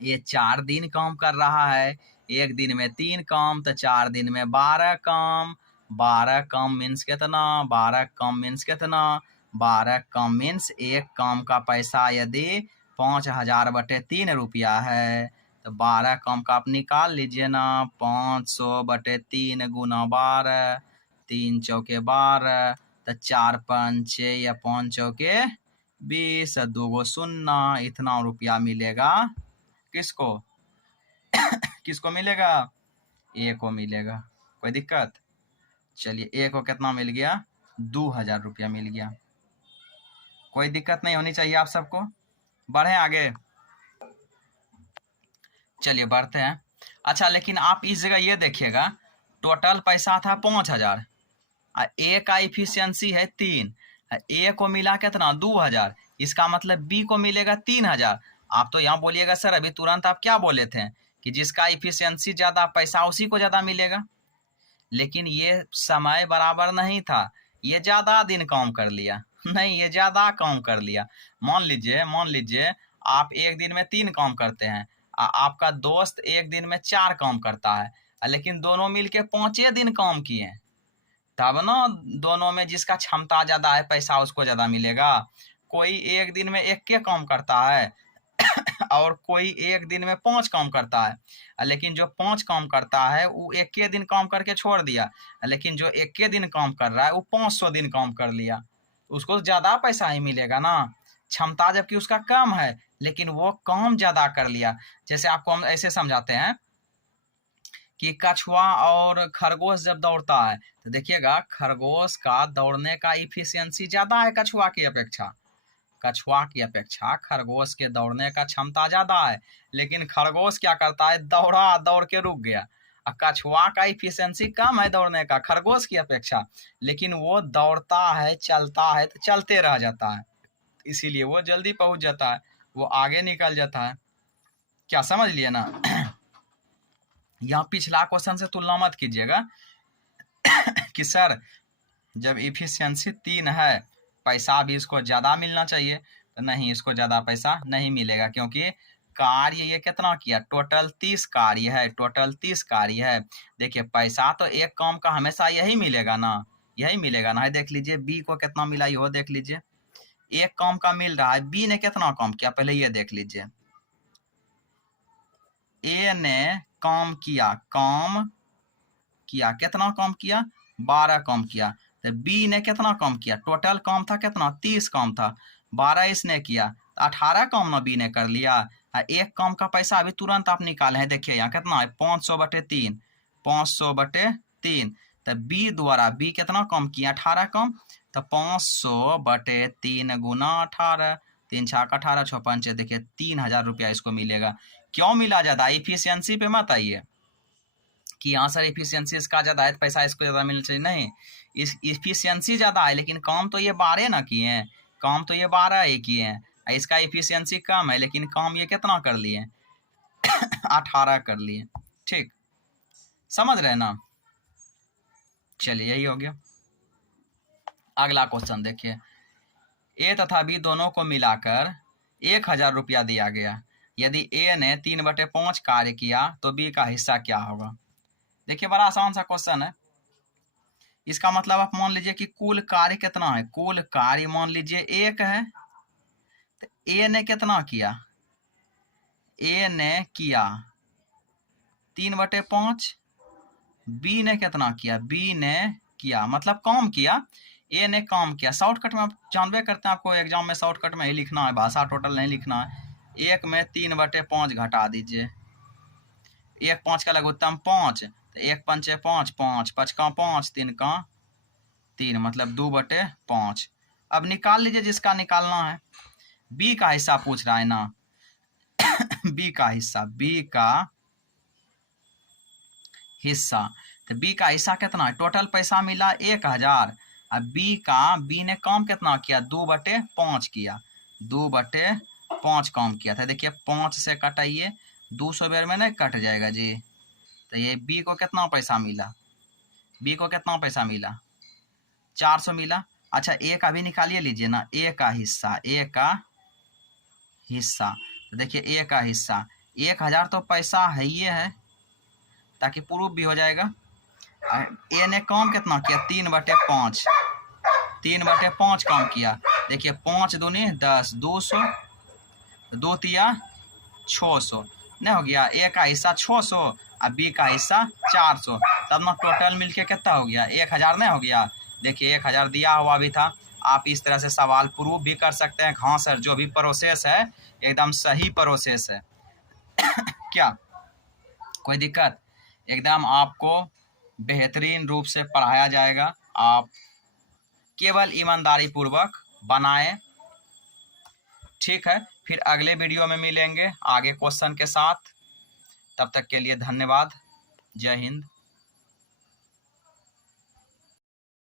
ये 4 दिन काम कर रहा है। एक दिन में 3 काम तो 4 दिन में 12 काम। 12 काम मीन्स कितना, 12 काम मीन्स कितना, 12 काम मीन्स एक काम का पैसा यदि 5,000 बटे 3 रुपया है तो 12 काम का आप निकाल लीजिए ना। 500 बटे 3 गुना 12, 3 चौके 12, तो 4 पंचे या 5 चौके 20, 2 गो शून्य, इतना रुपया मिलेगा। किसको किसको मिलेगा, ए को मिलेगा। कोई दिक्कत? चलिए ए को कितना मिल गया, 2,000 रुपया मिल गया। कोई दिक्कत नहीं होनी चाहिए आप सबको। बढ़े आगे, चलिए बढ़ते हैं। अच्छा लेकिन आप इस जगह ये देखिएगा, टोटल पैसा था 5,000 और ए का इफिशियंसी है 3, ए को मिला कितना, 2,000। इसका मतलब बी को मिलेगा 3,000। आप तो यहाँ बोलिएगा सर अभी तुरंत आप क्या बोले थे कि जिसका इफिशियंसी ज्यादा पैसा उसी को ज्यादा मिलेगा, लेकिन ये समय बराबर नहीं था, ये ज्यादा दिन काम कर लिया। नहीं, ये ज्यादा काम कर लिया। मान लीजिए आप एक दिन में 3 काम करते हैं, आपका दोस्त एक दिन में 4 काम करता है, लेकिन दोनों मिलके 5 दिन काम किए, तब ना दोनों में जिसका क्षमता ज्यादा है पैसा उसको ज्यादा मिलेगा। कोई एक दिन में 1 के काम करता है और कोई एक दिन में 5 काम करता है, लेकिन जो 5 काम करता है वो एक के दिन काम करके छोड़ दिया, लेकिन जो एक के दिन काम कर रहा है वो 500 दिन काम कर लिया, उसको ज़्यादा पैसा ही मिलेगा ना। क्षमता जबकि उसका कम है लेकिन वो काम ज़्यादा कर लिया। जैसे आपको हम ऐसे समझाते हैं कि कछुआ और खरगोश जब दौड़ता है तो देखिएगा खरगोश का दौड़ने का इफिशियंसी ज़्यादा है कछुआ की अपेक्षा, कछुआ की अपेक्षा खरगोश के दौड़ने का क्षमता ज़्यादा है, लेकिन खरगोश क्या करता है, दौड़ा दौड़ के रुक गया। कछुआ का इफिशियंसी कम है दौड़ने का खरगोश की अपेक्षा, लेकिन वो दौड़ता है चलता है तो चलते रह जाता है, इसीलिए वो जल्दी पहुंच जाता है, वो आगे निकल जाता है। क्या समझ लिए ना। यहाँ पिछला क्वेश्चन से तुलना मत कीजिएगा कि सर जब इफिशियंसी 3 है पैसा भी इसको ज़्यादा मिलना चाहिए, तो नहीं, इसको ज़्यादा पैसा नहीं मिलेगा क्योंकि कार्य ये कितना किया, टोटल 30 कार्य है, टोटल 30 कार्य है। देखिए पैसा तो एक काम का हमेशा यही मिलेगा ना, यही मिलेगा ना। देख लीजिए बी को कितना मिला ये देख लीजिए, एक काम का मिल रहा है, बी ने कितना काम किया पहले ये देख लीजिए। ए ने काम किया कितना काम किया, 12 काम किया। तो बी ने कितना काम किया, टोटल काम था कितना, 30 काम था, 12 इसने किया, 18 काम ना बी ने कर लिया। एक काम का पैसा अभी तुरंत आप निकाले हैं, देखिए यहाँ कितना है, 500/3, 500/3। तो बी द्वारा बी कितना काम किया, 18 काम, तो 500/3 गुना 18, 3 छाक 18, 6 पंच, देखिए 3000 रुपया इसको मिलेगा। क्यों मिला ज्यादा, इफिशियंसी पे मत आइए कि यहाँ सर इफिशियंसी इसका ज़्यादा है पैसा इसको ज़्यादा मिलना चाहिए, नहीं, इस इफिशियंसी ज़्यादा है लेकिन काम तो ये 12 ना किए हैं, काम तो ये 12 ही किए हैं, इसका इफिशियंसी कम है लेकिन काम ये कितना कर लिए 18 कर लिए। ठीक, समझ रहे ना। चलिए यही हो गया। अगला क्वेश्चन देखिए, ए तथा बी दोनों को मिलाकर 1000 रुपया दिया गया, यदि ए ने 3/5 कार्य किया तो बी का हिस्सा क्या होगा। देखिए बड़ा आसान सा क्वेश्चन है, इसका मतलब आप मान लीजिए कि कुल कार्य कितना है, कुल कार्य मान लीजिए 1 है, तो ए ने कितना किया, ए ने किया 3/5, बी ने कितना किया, बी ने किया मतलब काम किया, ए ने काम किया। शॉर्टकट में आप जानबे करते हैं, आपको एग्जाम में शॉर्टकट में ही लिखना है, भाषा टोटल नहीं लिखना है। 1 में 3/5 घटा दीजिए, 1 5 का लघुत्तम 5, तो 1 पंचे 5, 5 5 का 5, 3 का 3 मतलब 2/5। अब निकाल लीजिए जिसका निकालना है। बी का हिस्सा पूछ रहा है ना बी का हिस्सा, बी का हिस्सा, तो बी का हिस्सा कितना है, टोटल पैसा मिला 1000, अब बी ने काम कितना किया, 2/5 किया, 2/5 काम किया था। देखिए 5 से कटाइए, 200 बेर में नहीं कट जाएगा जी, तो ये बी को कितना पैसा मिला, बी को कितना पैसा मिला, 400 मिला। अच्छा ए का भी निकालिए लीजिए ना, ए का हिस्सा, ए का हिस्सा, तो देखिए ए का हिस्सा 1000 तो पैसा है ही है, ताकि प्रूफ भी हो जाएगा। ए ने काम कितना किया, 3/5, 3/5 काम किया। देखिए 5 दूनी 10, 200, 2 तिया 600, नहीं हो गया, ए का हिस्सा 600 और बी का हिस्सा 400, तब ना टोटल मिलके कितना हो गया, 1000 नहीं हो गया। देखिए 1000 दिया हुआ भी था। आप इस तरह से सवाल प्रूफ भी कर सकते हैं। हाँ सर जो भी प्रोसेस है एकदम सही प्रोसेस है क्या कोई दिक्कत, एकदम आपको बेहतरीन रूप से पढ़ाया जाएगा, आप केवल ईमानदारी पूर्वक बनाएं। ठीक है, फिर अगले वीडियो में मिलेंगे आगे क्वेश्चन के साथ, तब तक के लिए धन्यवाद, जय हिंद।